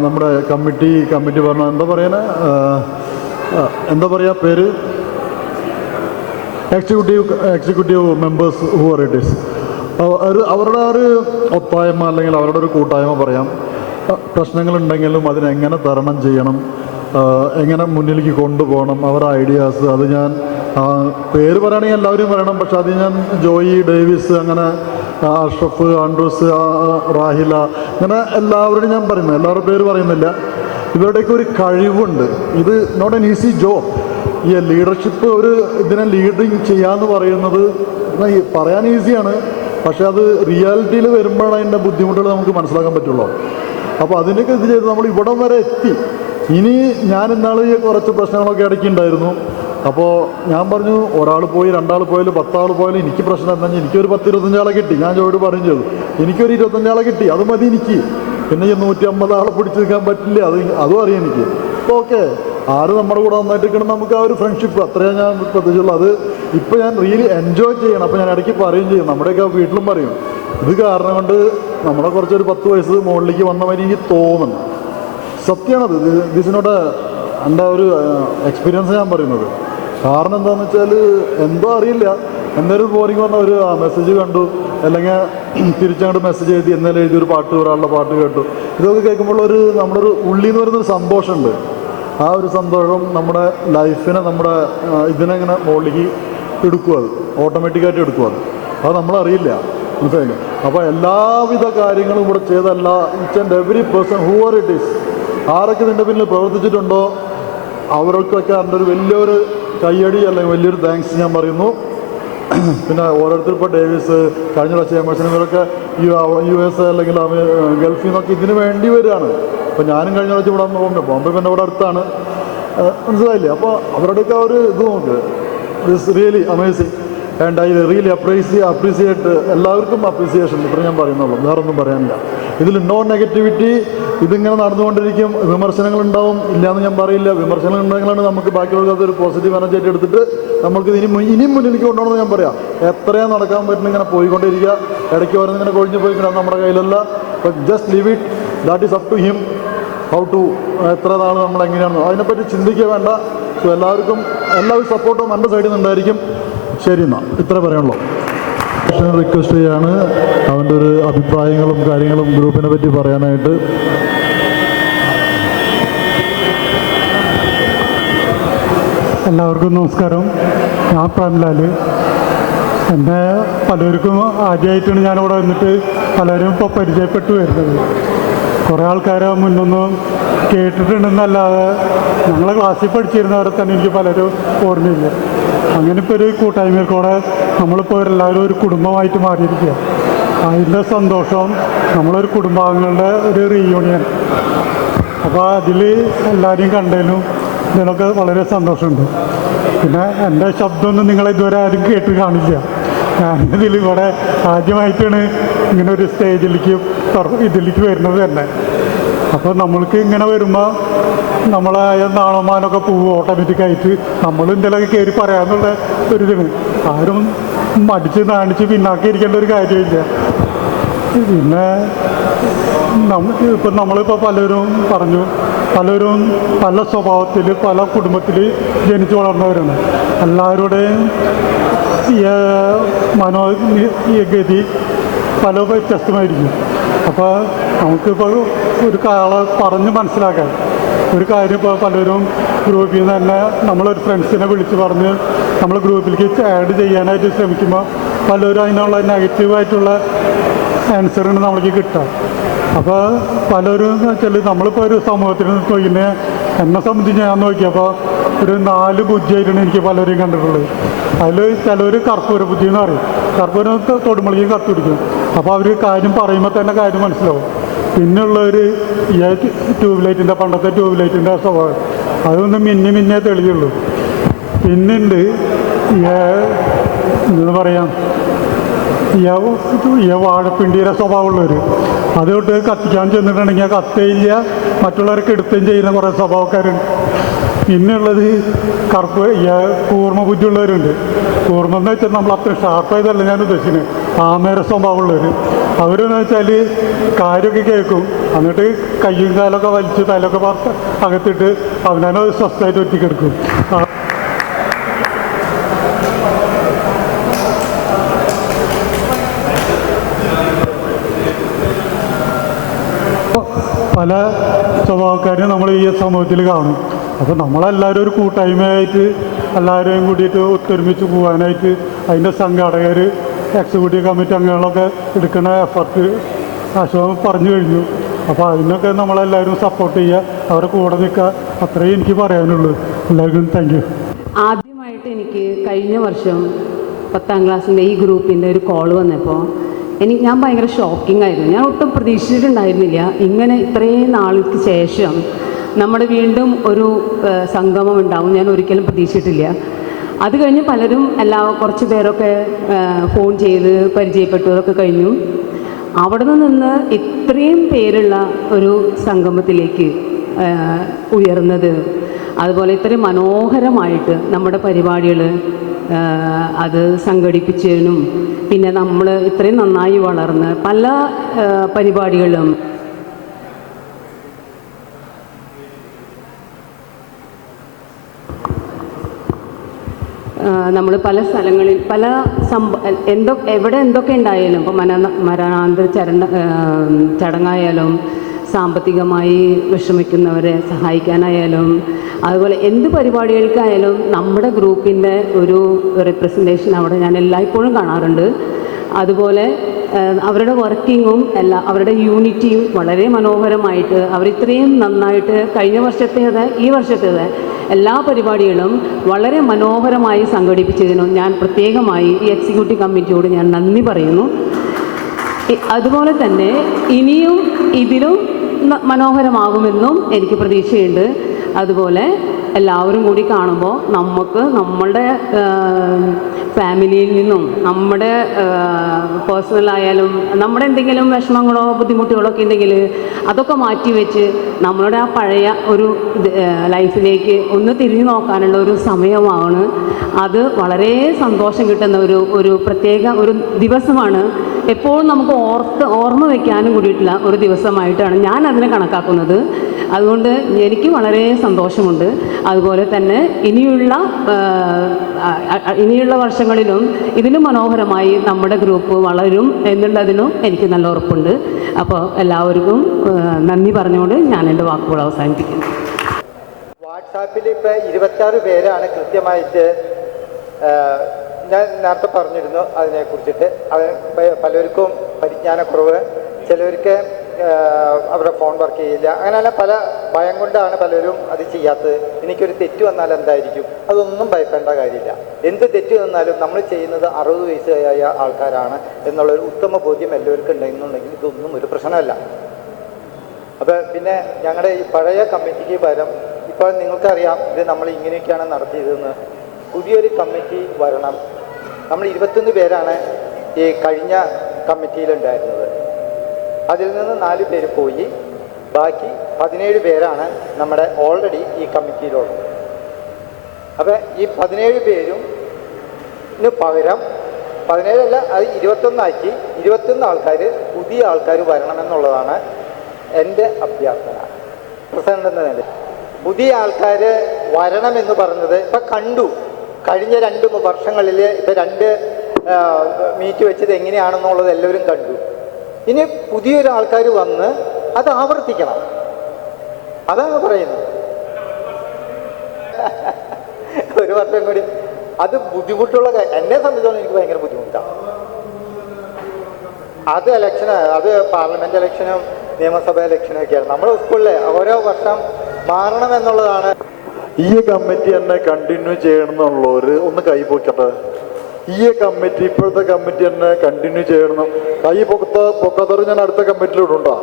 നമ്മുടെ കമ്മിറ്റി പറഞ്ഞാൽ എന്താ പറയുക പേര്, executive members who are it is, അവരുടെ ഒരു ഒത്തായ്മ അല്ലെങ്കിൽ അവരുടെ ഒരു കൂട്ടായ്മ പറയാം. പ്രശ്നങ്ങളുണ്ടെങ്കിലും അതിനെങ്ങനെ തരണം ചെയ്യണം, എങ്ങനെ മുന്നിലേക്ക് കൊണ്ടുപോകണം, അവരുടെ ഐഡിയാസ്, അത് ഞാൻ പേര് പറയുകയാണെങ്കിൽ എല്ലാവരും പറയണം. പക്ഷെ അത് ഞാൻ ജോയി, ഡേവിസ്, അങ്ങനെ അഷ്റഫ്, ആൻഡ്രൂസ്, റാഹില, ഇങ്ങനെ എല്ലാവരുടെയും ഞാൻ പറയുന്നത്, എല്ലാവരുടെ പേര് പറയുന്നില്ല. ഇവരുടെയൊക്കെ ഒരു കഴിവുണ്ട്. ഇത് നോട്ട് ആൻ ഈസി ജോബ്. ഈ ലീഡർഷിപ്പ്, ഇതിനെ ലീഡിങ് ചെയ്യാന്ന് പറയുന്നത് പറയാൻ ഈസിയാണ്, പക്ഷെ അത് റിയാലിറ്റിയിൽ വരുമ്പോഴാണ് അതിൻ്റെ ബുദ്ധിമുട്ടുകൾ നമുക്ക് മനസ്സിലാക്കാൻ പറ്റുള്ളൂ. അപ്പോൾ അതിനൊക്കെ ഇത് ചെയ്ത് നമ്മൾ ഇവിടം വരെ എത്തി. ഇനി ഞാൻ ഇന്നാൾ കുറച്ച് പ്രശ്നങ്ങളൊക്കെ ഇടയ്ക്കുണ്ടായിരുന്നു. അപ്പോൾ ഞാൻ പറഞ്ഞു, ഒരാൾ പോയി, 2 ആൾ പോയാലും 10 ആൾ പോയാലും എനിക്ക് പ്രശ്നം എന്താ, എനിക്കൊരു 10-25 ആളെ കിട്ടി. ഞാൻ ജോയോട് പറയും ചെയ്തു, എനിക്കൊരു 25 ആളെ കിട്ടി, അത് മതി എനിക്ക്. പിന്നെ 150 ആളെ പിടിച്ചു നിൽക്കാൻ പറ്റില്ല, അതും അറിയാം എനിക്ക്. അപ്പോൾ ഓക്കെ, ആര് നമ്മുടെ കൂടെ നന്നായിട്ട് നിൽക്കണം, നമുക്ക് ആ ഒരു ഫ്രണ്ട്ഷിപ്പ് അത്രയാണ് ഞാൻ പ്രത്യേകിച്ചുള്ളൂ. അത് ഇപ്പോൾ ഞാൻ റിയലി എൻജോയ് ചെയ്യണം. അപ്പോൾ ഞാൻ ഇടയ്ക്ക് പറയുകയും ചെയ്യും, നമ്മുടെയൊക്കെ വീട്ടിലും പറയും, ഇത് കാരണം കൊണ്ട് നമ്മളെ കുറച്ചൊരു 10 വയസ്സ് മുകളിലേക്ക് വന്ന മാതിരി എനിക്ക് തോന്നുന്നു. സത്യമാണത്. ഇതിനോട് എൻ്റെ ഒരു എക്സ്പീരിയൻസ് ഞാൻ പറയുന്നത്. കാരണം എന്താണെന്ന് വെച്ചാൽ എന്തോ അറിയില്ല, എന്തായാലും ബോറിങ് വന്ന ഒരു മെസ്സേജ് കണ്ടു, അല്ലെങ്കിൽ തിരിച്ചങ്ങോട്ട് മെസ്സേജ് എഴുതി, എന്നാലും എഴുതി ഒരു പാട്ട്, ഒരാളുടെ പാട്ട് കേട്ടു. ഇതൊക്കെ കേൾക്കുമ്പോൾ നമ്മുടെ ഒരു ഉള്ളിൽ നിന്ന് വരുന്നൊരു സന്തോഷമുണ്ട്. ആ ഒരു സന്തോഷം നമ്മുടെ ലൈഫിനെ, നമ്മുടെ ഇതിനെ ഇങ്ങനെ മുകളിലേക്ക് എടുക്കും. അത് ഓട്ടോമാറ്റിക്കായിട്ട് എടുക്കും. അത് നമ്മളറിയില്ല, മനസ്സിലായില്ലേ? അപ്പോൾ എല്ലാവിധ കാര്യങ്ങളും ഇവിടെ ചെയ്തല്ല, each and every person who are it is, ആരൊക്കെ ഇതിൻ്റെ പിന്നിൽ പ്രവർത്തിച്ചിട്ടുണ്ടോ അവർക്കൊക്കെ അതിൻ്റെ ഒരു വലിയൊരു കയ്യടി അല്ലെങ്കിൽ വലിയൊരു താങ്ക്സ് ഞാൻ പറയുന്നു. പിന്നെ ഓരോരുത്തർ ഇപ്പോൾ ഡേവിസ്, കഴിഞ്ഞ ചേമ്പേഴ്സിന്, ഇവരൊക്കെ US അല്ലെങ്കിൽ ഗൾഫിൽ നിന്നൊക്കെ ഇതിന് വേണ്ടി വരികയാണ്. അപ്പോൾ ഞാനും കഴിഞ്ഞ പ്രാവശ്യം ഇവിടെ ബോംബെ പിന്നെ ഇവിടെ അടുത്താണ്, മനസ്സിലായില്ലേ? അപ്പോൾ അവരുടെയൊക്കെ ഒരു ഇത് നോക്ക്, it's really amazing and I really appreciate. എല്ലാവർക്കും അപ്രീസിയേഷൻ, ഇത്ര ഞാൻ പറയുന്നുള്ളൂ, വേറൊന്നും പറയാനില്ല. ഇതിൽ നോ നെഗറ്റിവിറ്റി. ഇതിങ്ങനെ നടന്നുകൊണ്ടിരിക്കും. വിമർശനങ്ങളുണ്ടാവും, ഇല്ലയെന്ന് ഞാൻ പറയില്ല. വിമർശനങ്ങൾ ഉണ്ടെങ്കിലാണ് നമുക്ക് ബാക്കിയുള്ളവർക്ക് ഒരു പോസിറ്റീവ് എനർജി ആയിട്ട് എടുത്തിട്ട് നമുക്ക് ഇനിയും മുന്നിലേക്ക് കൊണ്ടുപോകണമെന്ന് ഞാൻ പറയാം. എത്രയാണ് നടക്കാൻ പറ്റുന്ന ഇങ്ങനെ പോയിക്കൊണ്ടിരിക്കുക. ഇടയ്ക്ക് ഓരോന്നിങ്ങനെ കൊഴിഞ്ഞു പോയിക്കണം, നമ്മുടെ കയ്യിലല്ല. But just leave it, that is up to him how to, എത്ര നാൾ നമ്മൾ എങ്ങനെയാണെന്ന് അതിനെപ്പറ്റി ചിന്തിക്കുക വേണ്ട. സോ എല്ലാവർക്കും സപ്പോർട്ടും എൻ്റെ സൈഡിൽ നിന്നുണ്ടായിരിക്കും. ശരി എന്നാൽ ഇത്ര പറയാനുള്ളൂ. റിക്വസ്റ്റ് ചെയ്യാണ് അവൻ്റെ ഒരു അഭിപ്രായങ്ങളും കാര്യങ്ങളും ഗ്രൂപ്പിനെ പറ്റി പറയാനായിട്ട്. എല്ലാവർക്കും നമസ്കാരം. ഞാൻ പ്രേംലാൽ. എന്നെ പലർക്കും ആദ്യമായിട്ടാണ് ഞാനിവിടെ വന്നിട്ട് പലരും ഇപ്പോൾ പരിചയപ്പെട്ടു വരുന്നത്. കുറേ ആൾക്കാരെ മുന്നൊന്നും കേട്ടിട്ടുണ്ടെന്നല്ലാതെ ഞങ്ങളെ ക്ലാസ്സിൽ പഠിച്ചിരുന്നവരെ തന്നെ എനിക്ക് പലരും ഓർമ്മയില്ല. അങ്ങനെ ഇപ്പോൾ ഒരു കൂട്ടായ്മയിൽ കൂടെ നമ്മളിപ്പോൾ എല്ലാവരും ഒരു കുടുംബമായിട്ട് മാറിയിരിക്കുക. അതിൻ്റെ സന്തോഷം, നമ്മളൊരു കുടുംബാംഗങ്ങളുടെ ഒരു റീയൂണിയൻ. അപ്പോൾ അതിൽ എല്ലാവരെയും കണ്ടതിനും ഇതിനൊക്കെ വളരെ സന്തോഷമുണ്ട്. പിന്നെ എൻ്റെ ശബ്ദമൊന്നും നിങ്ങളെ ഇതുവരെ ആരും കേട്ട് കാണില്ല. ഞാനിതിൽ ഇവിടെ ആദ്യമായിട്ടാണ് ഇങ്ങനെ ഒരു സ്റ്റേജിലേക്ക് ഇതിലേക്ക് വരുന്നത് തന്നെ. അപ്പോൾ നമ്മൾക്ക് ഇങ്ങനെ വരുമ്പോൾ നമ്മളായ നാണമാനൊക്കെ പോവും ഓട്ടോമാറ്റിക്കായിട്ട്. നമ്മൾ എന്തെങ്കിലുമൊക്കെ കയറി പറയാമെന്നുള്ള ഒരിതിന് ആരും മടിച്ച് നാണിച്ച് പിന്നാക്കി ഇരിക്കേണ്ട ഒരു കാര്യമില്ല. പിന്നെ ഇപ്പം നമ്മളിപ്പോൾ പലരും പറഞ്ഞു, പലരും പല സ്വഭാവത്തിൽ പല കുടുംബത്തിൽ ജനിച്ചു വളർന്നവരാണ്. എല്ലാവരുടെയും മനോഗതി പല വ്യത്യസ്തമായിരിക്കും. അപ്പോൾ നമുക്കിപ്പോൾ ഒരു ആളെ പറഞ്ഞ് മനസ്സിലാക്കാൻ ഒരു കാര്യം ഇപ്പോൾ പലരും ഗ്രൂപ്പിൽ നിന്ന് തന്നെ നമ്മളൊരു ഫ്രണ്ട്സിനെ വിളിച്ച് പറഞ്ഞ് നമ്മൾ ഗ്രൂപ്പിലേക്ക് ആഡ് ചെയ്യാനായിട്ട് ശ്രമിക്കുമ്പോൾ പലരും അതിനുള്ള നെഗറ്റീവായിട്ടുള്ള ആൻസറാണ് നമ്മൾക്ക് കിട്ടുക. അപ്പോൾ പലരും എന്ന് വെച്ചാൽ നമ്മളിപ്പോൾ ഒരു സമൂഹത്തിൽ നോക്കിയിട്ട് എന്നെ സംബന്ധിച്ച് ഞാൻ നോക്കിയപ്പോൾ ഒരു 4 ബുദ്ധിയായിട്ടാണ് എനിക്ക് പലരെയും കണ്ടിട്ടുള്ളത്. അതിൽ ചിലർ കർപ്പൂര ബുദ്ധി എന്ന് പറയും. കർപ്പൂരം തൊടുമ്പളേക്കും കത്തുപിടിക്കും. അപ്പോൾ അവർ കാര്യം പറയുമ്പോൾ തന്നെ കാര്യം മനസ്സിലാവും. പിന്നെയുള്ളവർ ഈ ട്യൂബ് ലൈറ്റിൻ്റെ പണ്ടത്തെ ട്യൂബ് ലൈറ്റിൻ്റെ സ്വഭാവം അതൊന്ന് മിന്നെ തെളിയുള്ളൂ. പിന്നുണ്ട് എന്താ പറയാം ഈ വാഴപ്പിണ്ടിയുടെ സ്വഭാവമുള്ളവർ. അതുകൊണ്ട് കത്തിക്കാൻ ചെന്നിട്ടുണ്ടെങ്കിൽ കത്തയില്ല, മറ്റുള്ളവർക്ക് എടുത്തുകയും ചെയ്യുന്ന കുറേ സ്വഭാവക്കാരുണ്ട്. പിന്നെയുള്ളത് കൂർമ്മ ബുദ്ധിയുള്ളവരുണ്ട്. കൂർമ്മ എന്ന് വെച്ചാൽ നമ്മൾ അത്ര ഷാർപ്പായതല്ല ഞാൻ ഉദ്ദേശിക്കുന്നത്, ആമേര സ്വഭാവമുള്ളവർ. അവരെന്ന് വെച്ചാൽ കാര്യമൊക്കെ കേൾക്കും, എന്നിട്ട് കയ്യും കാലൊക്കെ വലിച്ച് തലൊക്കെ പറത്ത് അകത്തിട്ട് അവനത് സ്വസ്ഥമായിട്ട് ഒറ്റിക്കെടുക്കും. പല സ്വഭാവക്കാരും നമ്മൾ ഈ സമൂഹത്തിൽ കാണും. അപ്പോൾ നമ്മളെല്ലാവരും ഒരു കൂട്ടായ്മയായിട്ട് എല്ലാവരെയും കൂടിയിട്ട് ഒത്തൊരുമിച്ച് പോകാനായിട്ട് അതിൻ്റെ സംഘാടകർ, എക്സിക്യൂട്ടീവ് കമ്മിറ്റി അംഗങ്ങളൊക്കെ എടുക്കുന്ന എഫർട്ട് ആശ്വാസം പറഞ്ഞു കഴിഞ്ഞു. അപ്പോൾ അതിനൊക്കെ നമ്മളെല്ലാവരും സപ്പോർട്ട് ചെയ്യുക, അവരെ കൂടെ നിൽക്കുക, അത്രയും എനിക്ക് പറയാനുള്ളൂ. എല്ലാവർക്കും താങ്ക് യു. ആദ്യമായിട്ട് എനിക്ക് കഴിഞ്ഞ വർഷം 10ാം ക്ലാസ്സിൻ്റെ ഈ ഗ്രൂപ്പിൻ്റെ ഒരു കോൾ വന്നപ്പോൾ ഞാൻ ഭയങ്കര ഷോക്കിംഗ് ആയിരുന്നു. ഞാൻ ഒട്ടും പ്രതീക്ഷിച്ചിട്ടുണ്ടായിരുന്നില്ല ഇങ്ങനെ ഇത്രയും നാൾക്ക് ശേഷം നമ്മുടെ വീണ്ടും ഒരു സംഗമം ഉണ്ടാവും. ഞാൻ ഒരിക്കലും പ്രതീക്ഷിച്ചിട്ടില്ല. അത് കഴിഞ്ഞ് പലരും കുറച്ച് പേരൊക്കെ ഫോൺ ചെയ്ത് പരിചയപ്പെട്ടു, അതൊക്കെ കഴിഞ്ഞു. അവിടെ നിന്ന് ഇത്രയും പേരുള്ള ഒരു സംഗമത്തിലേക്ക് ഉയർന്നത്, അതുപോലെ ഇത്രയും മനോഹരമായിട്ട് നമ്മുടെ പരിപാടികൾ അത് സംഘടിപ്പിച്ചതിനും, പിന്നെ നമ്മൾ ഇത്രയും നന്നായി വളർന്ന് പല പരിപാടികളും നമ്മൾ പല സ്ഥലങ്ങളിൽ പല എവിടെ എന്തൊക്കെ ഉണ്ടായാലും, ഇപ്പോൾ മരണാന്തര ചടങ്ങായാലും, സാമ്പത്തികമായി വിഷമിക്കുന്നവരെ സഹായിക്കാനായാലും, അതുപോലെ എന്ത് പരിപാടികൾക്കായാലും നമ്മുടെ ഗ്രൂപ്പിൻ്റെ ഒരു റെപ്രസെൻറ്റേഷൻ അവിടെ ഞാൻ എല്ലായ്പ്പോഴും കാണാറുണ്ട്. അതുപോലെ അവരുടെ വർക്കിങ്ങും അവരുടെ യൂണിറ്റിയും വളരെ മനോഹരമായിട്ട് അവരിത്രയും നന്നായിട്ട് കഴിഞ്ഞ വർഷത്തേത് ഈ വർഷത്തേത് എല്ലാ പരിപാടികളും വളരെ മനോഹരമായി സംഘടിപ്പിച്ചതിനും ഞാൻ പ്രത്യേകമായി ഈ എക്സിക്യൂട്ടീവ് കമ്മിറ്റിയോട് ഞാൻ നന്ദി പറയുന്നു. അതുപോലെ തന്നെ ഇനിയും ഇതിലും മനോഹരമാകുമെന്നും എനിക്ക് പ്രതീക്ഷയുണ്ട്. അതുപോലെ എല്ലാവരും കൂടി കാണുമ്പോൾ നമുക്ക് നമ്മളുടെ ഫാമിലിയിൽ നിന്നും നമ്മുടെ പേഴ്സണലായാലും നമ്മുടെ എന്തെങ്കിലും വിഷമങ്ങളോ ബുദ്ധിമുട്ടുകളോ ഒക്കെ ഉണ്ടെങ്കിൽ അതൊക്കെ മാറ്റിവെച്ച് നമ്മളുടെ ആ പഴയ ഒരു ലൈഫിലേക്ക് ഒന്ന് തിരിഞ്ഞു നോക്കാനുള്ള ഒരു സമയമാണ്. അത് വളരെ സന്തോഷം കിട്ടുന്ന ഒരു പ്രത്യേക ഒരു ദിവസമാണ് എപ്പോഴും നമുക്ക് ഓർമ്മ വയ്ക്കാനും കൂടിയിട്ടുള്ള ഒരു ദിവസമായിട്ടാണ് ഞാൻ അതിനെ കണക്കാക്കുന്നത്. അതുകൊണ്ട് എനിക്ക് വളരെ സന്തോഷമുണ്ട്. അതുപോലെ തന്നെ ഇനിയുള്ള വർഷങ്ങളിലും ഇതിലും മനോഹരമായി നമ്മുടെ ഗ്രൂപ്പ് വളരും എന്നുള്ളതിനും എനിക്ക് നല്ല ഉറപ്പുണ്ട്. അപ്പോൾ എല്ലാവർക്കും നന്ദി പറഞ്ഞുകൊണ്ട് ഞാൻ എൻ്റെ വാക്കുകൾ അവസാനിപ്പിക്കുന്നു. വാട്സാപ്പിൽ ഇപ്പോൾ 26 പേരാണ് കൃത്യമായിട്ട്, ഞാൻ നേരത്തെ പറഞ്ഞിരുന്നു അതിനെക്കുറിച്ചിട്ട്. പലർക്കും പരിജ്ഞാനക്കുറവ്, ചിലവർക്ക് അവരുടെ ഫോൺ വർക്ക് ചെയ്യില്ല, അങ്ങനെയല്ല പല ഭയം കൊണ്ടാണ് പലരും അത് ചെയ്യാത്തത്. എനിക്കൊരു തെറ്റ് വന്നാൽ എന്തായിരിക്കും, അതൊന്നും ഭയപ്പെടേണ്ട കാര്യമില്ല. എന്ത് തെറ്റ് വന്നാലും നമ്മൾ ചെയ്യുന്നത് 60 വയസ്സായ ആൾക്കാരാണ് എന്നുള്ളൊരു ഉത്തമ ബോധ്യം എല്ലാവർക്കും ഉണ്ടെന്നുണ്ടെങ്കിൽ ഇതൊന്നും ഒരു പ്രശ്നമല്ല. അപ്പോൾ പിന്നെ ഞങ്ങളുടെ ഈ പഴയ കമ്മിറ്റിക്ക് പകരം ഇപ്പോൾ നിങ്ങൾക്കറിയാം ഇത് നമ്മൾ ഇങ്ങനെയൊക്കെയാണ് നടത്തിയതെന്ന്. പുതിയൊരു കമ്മിറ്റി വരണം. നമ്മൾ 21 പേരാണ് ഈ കഴിഞ്ഞ കമ്മിറ്റിയിലുണ്ടായിരുന്നത്. അതിൽ നിന്ന് 4 പേര് പോയി, ബാക്കി 17 പേരാണ് നമ്മുടെ ഓൾറെഡി ഈ കമ്മിറ്റിയിലുള്ളത്. അപ്പോൾ ഈ 17 പേരും പകരം 17 അല്ല, അത് 21 ആക്കി 21 ആൾക്കാർ പുതിയ ആൾക്കാർ വരണമെന്നുള്ളതാണ് എൻ്റെ അഭ്യർത്ഥന. പ്രസിഡന്റ് എന്ന നിലയിൽ പുതിയ ആൾക്കാർ വരണമെന്ന് പറഞ്ഞത് ഇപ്പം കണ്ടു. കഴിഞ്ഞ 2 വർഷങ്ങളിൽ ഇപ്പം 2 മീറ്റ് വെച്ചത് എങ്ങനെയാണെന്നുള്ളത് എല്ലാവരും കണ്ടു. ഇനി പുതിയൊരു ആൾക്കാർ വന്ന് അത് ആവർത്തിക്കണം, അതാണ് പറയുന്നത്. ഒരു വർഷം കൂടി അത് ബുദ്ധിമുട്ടുള്ള എന്നെ സംബന്ധിച്ചോളം എനിക്ക് ഭയങ്കര ബുദ്ധിമുട്ടാണ്. അത് ഇലക്ഷന്, അത് പാർലമെന്റ് ഇലക്ഷനും നിയമസഭ ഇലക്ഷനും ഒക്കെയാണ്. നമ്മുടെ സ്കൂളിലെ ഓരോ വർഷം മാറണമെന്നുള്ളതാണ്. ഈ കമ്മിറ്റി തന്നെ കണ്ടിന്യൂ ചെയ്യണം എന്നുള്ളവർ ഒന്ന് കൈപ്പൊക്കട്ടെ. ഈ കമ്മിറ്റി, ഇപ്പോഴത്തെ കമ്മിറ്റി തന്നെ കണ്ടിന്യൂ ചെയ്യണം. കൈ പൊക്കത്തറ് ഞാൻ അടുത്ത കമ്മിറ്റിയിലിടുണ്ടോ?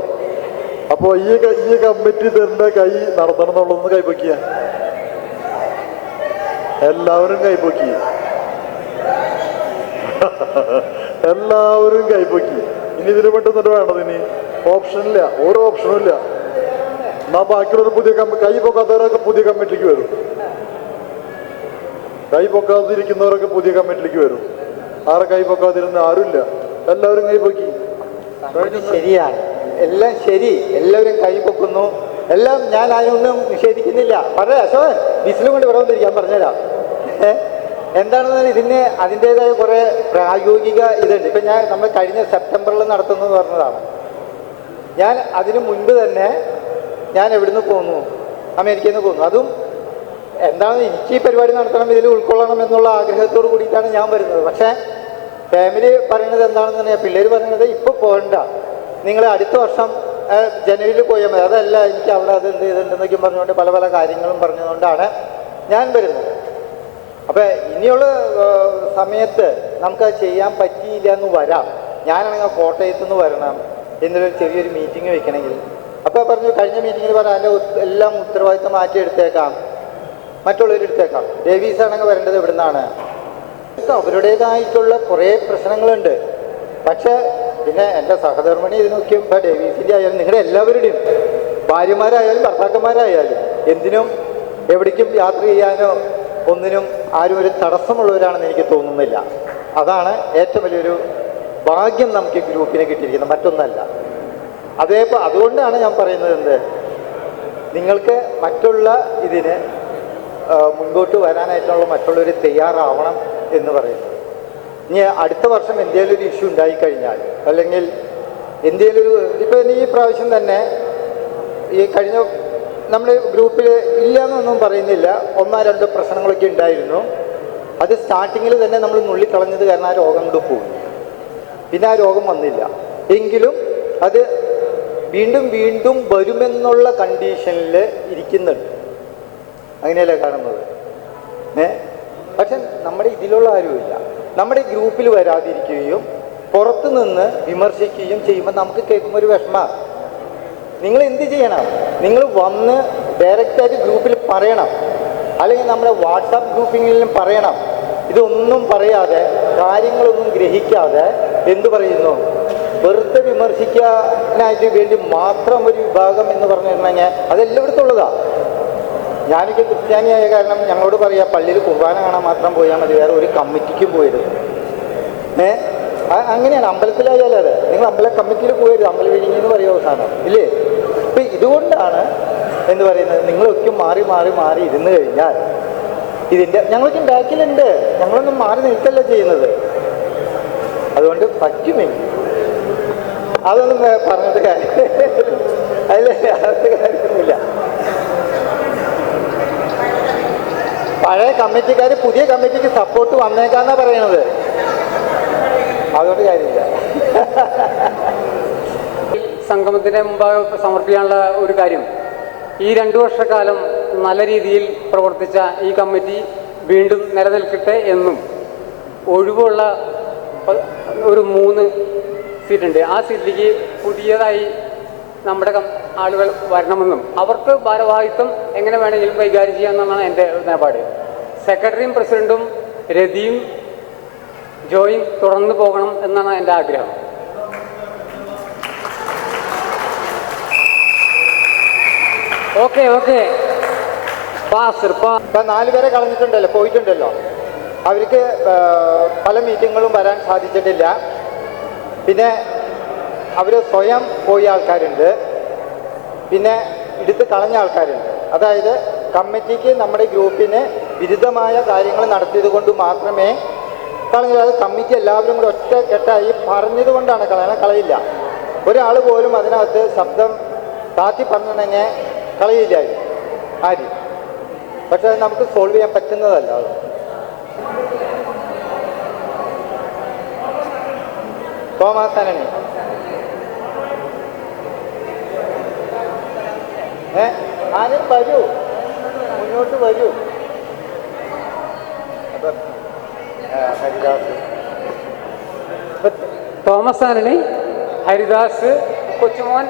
അപ്പോൾ ഈ കമ്മിറ്റി തന്നെ കൈ നടത്തണം എന്നുള്ളതൊന്ന് കൈപ്പൊക്കിയ, എല്ലാവരും കൈപ്പൊക്കി, എല്ലാവരും കൈപ്പൊക്കി. ഇനി ഇതിന് പെട്ടെന്നിട്ട് വേണ്ടത്, ഇനി ഓപ്ഷനില്ല, ഓരോ ഓപ്ഷനും ഇല്ല. എന്നാ ബാക്കിയുള്ളവർ പുതിയ കൈ പൊക്കാത്തവരൊക്കെ പുതിയ കമ്മിറ്റിക്ക് വരും, കൈ പൊക്കാതിരിക്കുന്നവരൊക്കെ പുതിയ കമ്മിറ്റിലേക്ക് വരും. ആരെ കൈ പൊക്കാതിരുന്ന ആരുമില്ല, എല്ലാവരും കൈ പൊക്കി. ശരിയാണ്, എല്ലാം ശരി, എല്ലാവരും കൈ പൊക്കുന്നു, എല്ലാം. ഞാൻ അതിനൊന്നും നിഷേധിക്കുന്നില്ല. പറയാം അശോകൻ ബിസിലും കൊണ്ട് ഇവിടെ വന്നിരിക്കാൻ പറഞ്ഞുതരാം. എന്താണെന്ന് ഇതിന് അതിൻ്റെതായ കുറേ പ്രായോഗിക ഇതുണ്ട്. ഇപ്പം നമ്മൾ കഴിഞ്ഞ സെപ്റ്റംബറിൽ നടത്തുന്നത് പറഞ്ഞതാണ്. ഞാൻ അതിനു മുൻപ് തന്നെ ഞാൻ എവിടുന്ന് പോന്നു, അമേരിക്കയിൽ നിന്ന് പോന്നു. അതും എന്താണ്, എനിക്ക് ഈ പരിപാടി നടത്തണം, ഇതിൽ ഉൾക്കൊള്ളണം എന്നുള്ള ആഗ്രഹത്തോട് കൂടിയിട്ടാണ് ഞാൻ വരുന്നത്. പക്ഷേ ഫാമിലി പറയുന്നത് എന്താണെന്ന് പറഞ്ഞാൽ, പിള്ളേർ പറയുന്നത് ഇപ്പോൾ പോകണ്ട, നിങ്ങൾ അടുത്ത വർഷം ജനുവരിയിൽ പോയാൽ മതി. അതല്ല, എനിക്ക് അവിടെ അതുണ്ട് ഇതുണ്ടെന്നൊക്കെ പറഞ്ഞുകൊണ്ട് പല പല കാര്യങ്ങളും പറഞ്ഞുകൊണ്ടാണ് ഞാൻ വരുന്നത്. അപ്പം ഇനിയുള്ള സമയത്ത് നമുക്കത് ചെയ്യാൻ പറ്റിയില്ല എന്ന് വരാം. ഞാനാണെങ്കിൽ കോട്ടയത്തു നിന്ന് വരണം, എന്നൊരു ചെറിയൊരു മീറ്റിംഗ് വെക്കണമെങ്കിൽ. അപ്പോൾ പറഞ്ഞു, കഴിഞ്ഞ മീറ്റിങ്ങിൽ പറഞ്ഞാൽ അതിൻ്റെ എല്ലാം ഉത്തരവാദിത്തം മാറ്റിയെടുത്തേക്കാം, മറ്റുള്ളവരെടുത്തേക്കാം. ഡേവീസ് ആണെങ്കിൽ വരേണ്ടത് ഇവിടെ നിന്നാണ്. അവരുടേതായിട്ടുള്ള കുറേ പ്രശ്നങ്ങളുണ്ട്. പക്ഷേ പിന്നെ എൻ്റെ സഹധർമ്മിണി ഇത് നോക്കിയും ഇപ്പോൾ ഡേവീസിൻ്റെ ആയാലും നിങ്ങളുടെ എല്ലാവരുടെയും ഭാര്യമാരായാലും ഭർത്താക്കന്മാരായാലും എന്തിനും എവിടേക്കും യാത്ര ചെയ്യാനോ ഒന്നിനും ആരും ഒരു തടസ്സമുള്ളവരാണെന്ന് എനിക്ക് തോന്നുന്നില്ല. അതാണ് ഏറ്റവും വലിയൊരു ഭാഗ്യം നമുക്ക് ഈ ഗ്രൂപ്പിനെ കിട്ടിയിരിക്കുന്നത്, മറ്റൊന്നല്ല. അതുകൊണ്ടാണ് ഞാൻ പറയുന്നത്, എന്ത് നിങ്ങൾക്ക് മറ്റുള്ള ഇതിന് മുൻപോട്ട് വരാനായിട്ടുള്ള മറ്റുള്ളവർ തയ്യാറാവണം എന്ന് പറയുന്നത്. ഇനി അടുത്ത വർഷം എന്തെങ്കിലും ഒരു ഇഷ്യൂ ഉണ്ടായിക്കഴിഞ്ഞാൽ, അല്ലെങ്കിൽ എന്തെങ്കിലും ഒരു, ഇപ്പം ഈ പ്രാവശ്യം തന്നെ ഈ കഴിഞ്ഞ നമ്മൾ ഗ്രൂപ്പിൽ ഇല്ല എന്നൊന്നും പറയുന്നില്ല, 1-2 പ്രശ്നങ്ങളൊക്കെ ഉണ്ടായിരുന്നു. അത് സ്റ്റാർട്ടിങ്ങിൽ തന്നെ നമ്മൾ നുള്ളിക്കളഞ്ഞത് കാരണം ആ രോഗം കൊണ്ട് പോയി, പിന്നെ ആ രോഗം വന്നില്ല. എങ്കിലും അത് വീണ്ടും വീണ്ടും വരുമെന്നുള്ള കണ്ടീഷനിൽ ഇരിക്കുന്നുണ്ട്. അങ്ങനെയല്ലേ കാണുന്നത്? പക്ഷെ നമ്മുടെ ഇതിലുള്ള ആരുമില്ല. നമ്മുടെ ഗ്രൂപ്പിൽ വരാതിരിക്കുകയും പുറത്തു നിന്ന് വിമർശിക്കുകയും ചെയ്യുമ്പോൾ നമുക്ക് കേൾക്കുമ്പോൾ ഒരു വിഷമമാണ്. നിങ്ങൾ എന്ത് ചെയ്യണം? നിങ്ങൾ വന്ന് ഡയറക്റ്റായിട്ട് ഗ്രൂപ്പിൽ പറയണം, അല്ലെങ്കിൽ നമ്മുടെ വാട്സാപ്പ് ഗ്രൂപ്പിങ്ങിലും പറയണം. ഇതൊന്നും പറയാതെ, കാര്യങ്ങളൊന്നും ഗ്രഹിക്കാതെ എന്തു പറയുന്നു, വെറുതെ വിമർശിക്കാനായിട്ട് വേണ്ടി മാത്രം ഒരു വിഭാഗം എന്ന് പറഞ്ഞിട്ടുണ്ടെങ്കിൽ അതെല്ലായിടത്തും ഉള്ളതാണ്. ഞാനൊക്കെ ക്രിസ്ത്യാനിയായ കാരണം ഞങ്ങളോട് പറയാം, പള്ളിയിൽ കുർബാന കാണാൻ മാത്രം പോയാൽ മതി, വേറെ ഒരു കമ്മിറ്റിക്കും പോയിരുന്നു. അങ്ങനെയാണ് അമ്പലത്തിലായാലും അതെ. നിങ്ങൾ അമ്പല കമ്മിറ്റിയിൽ പോയത് അമ്പല വിഴിഞ്ഞി എന്ന് പറയുക അവസാനം ഇല്ലേ? അപ്പം ഇതുകൊണ്ടാണ് എന്ന് പറയുന്നത്, നിങ്ങളൊക്കെ മാറി മാറി മാറി ഇരുന്ന് കഴിഞ്ഞാൽ ഇതിൻ്റെ ഞങ്ങൾക്ക് ബാക്കിലുണ്ട്, ഞങ്ങളൊന്നും മാറി നിൽക്കല്ല ചെയ്യുന്നത്. അതുകൊണ്ട് പറ്റുമെങ്കിൽ അതൊന്നും പറഞ്ഞിട്ട് കാര്യം അതിൽ കാര്യമൊന്നുമില്ല. പഴയ കമ്മിറ്റിക്കാർ പുതിയ കമ്മിറ്റിക്ക് സപ്പോർട്ട് വന്നേക്കാന്നാ പറയണത്. അതുകൊണ്ട് കാര്യമില്ല. സംഗമത്തിൻ്റെ മുമ്പാകെ സമർപ്പിക്കാനുള്ള ഒരു കാര്യം, ഈ 2 വർഷക്കാലം നല്ല രീതിയിൽ പ്രവർത്തിച്ച ഈ കമ്മിറ്റി വീണ്ടും നിലനിൽക്കട്ടെ എന്നും ഒഴിവുള്ള ഒരു 3 സീറ്റുണ്ട്, ആ സീറ്റിലേക്ക് പുതിയതായി നമ്മുടെ ആളുകൾ വരണമെന്നും അവർക്ക് ഭാരവാഹിത്വം എങ്ങനെ വേണമെങ്കിലും കൈകാര്യം ചെയ്യാമെന്നാണ് എൻ്റെ നിലപാട്. സെക്രട്ടറിയും പ്രസിഡൻറ്റും രതിയും ജോയും തുടർന്ന് പോകണം എന്നാണ് എൻ്റെ ആഗ്രഹം. ഓക്കെ ഓക്കെ ഇപ്പം 4 പേരെ കളഞ്ഞിട്ടുണ്ടല്ലോ, പോയിട്ടുണ്ടല്ലോ. അവർക്ക് പല മീറ്റിങ്ങുകളും വരാൻ സാധിച്ചിട്ടില്ല. പിന്നെ അവർ സ്വയം പോയ ആൾക്കാരുണ്ട്, പിന്നെ എടുത്ത് കളഞ്ഞ ആൾക്കാരുണ്ട്. അതായത് കമ്മിറ്റിക്ക് നമ്മുടെ ഗ്രൂപ്പിന് വിരുദ്ധമായ കാര്യങ്ങൾ നടത്തിയത് കൊണ്ട് മാത്രമേ കളഞ്ഞത്. അത് കമ്മിറ്റി എല്ലാവരും കൂടെ ഒറ്റ കെട്ടായി പറഞ്ഞത് കൊണ്ടാണ് കളയില്ല. ഒരാൾ പോലും അതിനകത്ത് ശബ്ദം താത്തി പറഞ്ഞിട്ടുണ്ടെങ്കിൽ കളയില്ലായിരുന്നു ആരും. പക്ഷെ അത് നമുക്ക് സോൾവ് ചെയ്യാൻ പറ്റുന്നതല്ല. അത് തോമസ് ആന്റണി ആരും വരൂ, മുന്നോട്ട് വരൂ. ഹരിദാസ്, തോമസ് ആന്റണി, ഹരിദാസ്, കൊച്ചുമോൻ,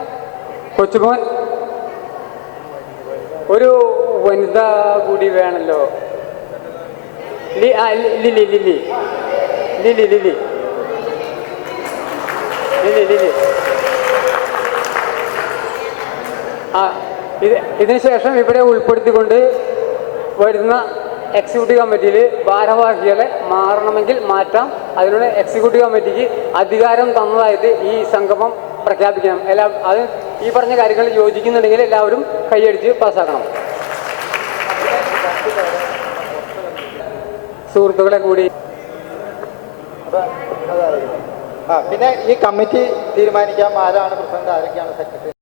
ഒരു വനിത കൂടി വേണമല്ലോ. ലിലി ലിലി ലിലി ലിലി ലിലി ലിലി ഇതിനുശേഷം ഇവിടെ ഉൾപ്പെടുത്തിക്കൊണ്ട് വരുന്ന എക്സിക്യൂട്ടീവ് കമ്മിറ്റിയിൽ ഭാരവാഹികളെ മാറണമെങ്കിൽ മാറ്റാം. അതിനുള്ള എക്സിക്യൂട്ടീവ് കമ്മിറ്റിക്ക് അധികാരം തന്നതായിട്ട് ഈ സംഗമം പ്രഖ്യാപിക്കണം. അത് ഈ പറഞ്ഞ കാര്യങ്ങൾ യോജിക്കുന്നുണ്ടെങ്കിൽ എല്ലാവരും കൈയടിച്ച് പാസ്സാക്കണം. സുഹൃത്തുക്കളെ കൂടി പിന്നെ ഈ കമ്മിറ്റി തീരുമാനിക്കാം ആരാണ് പ്രസിഡന്റ്, ആരൊക്കെയാണ് സെക്രട്ടറി.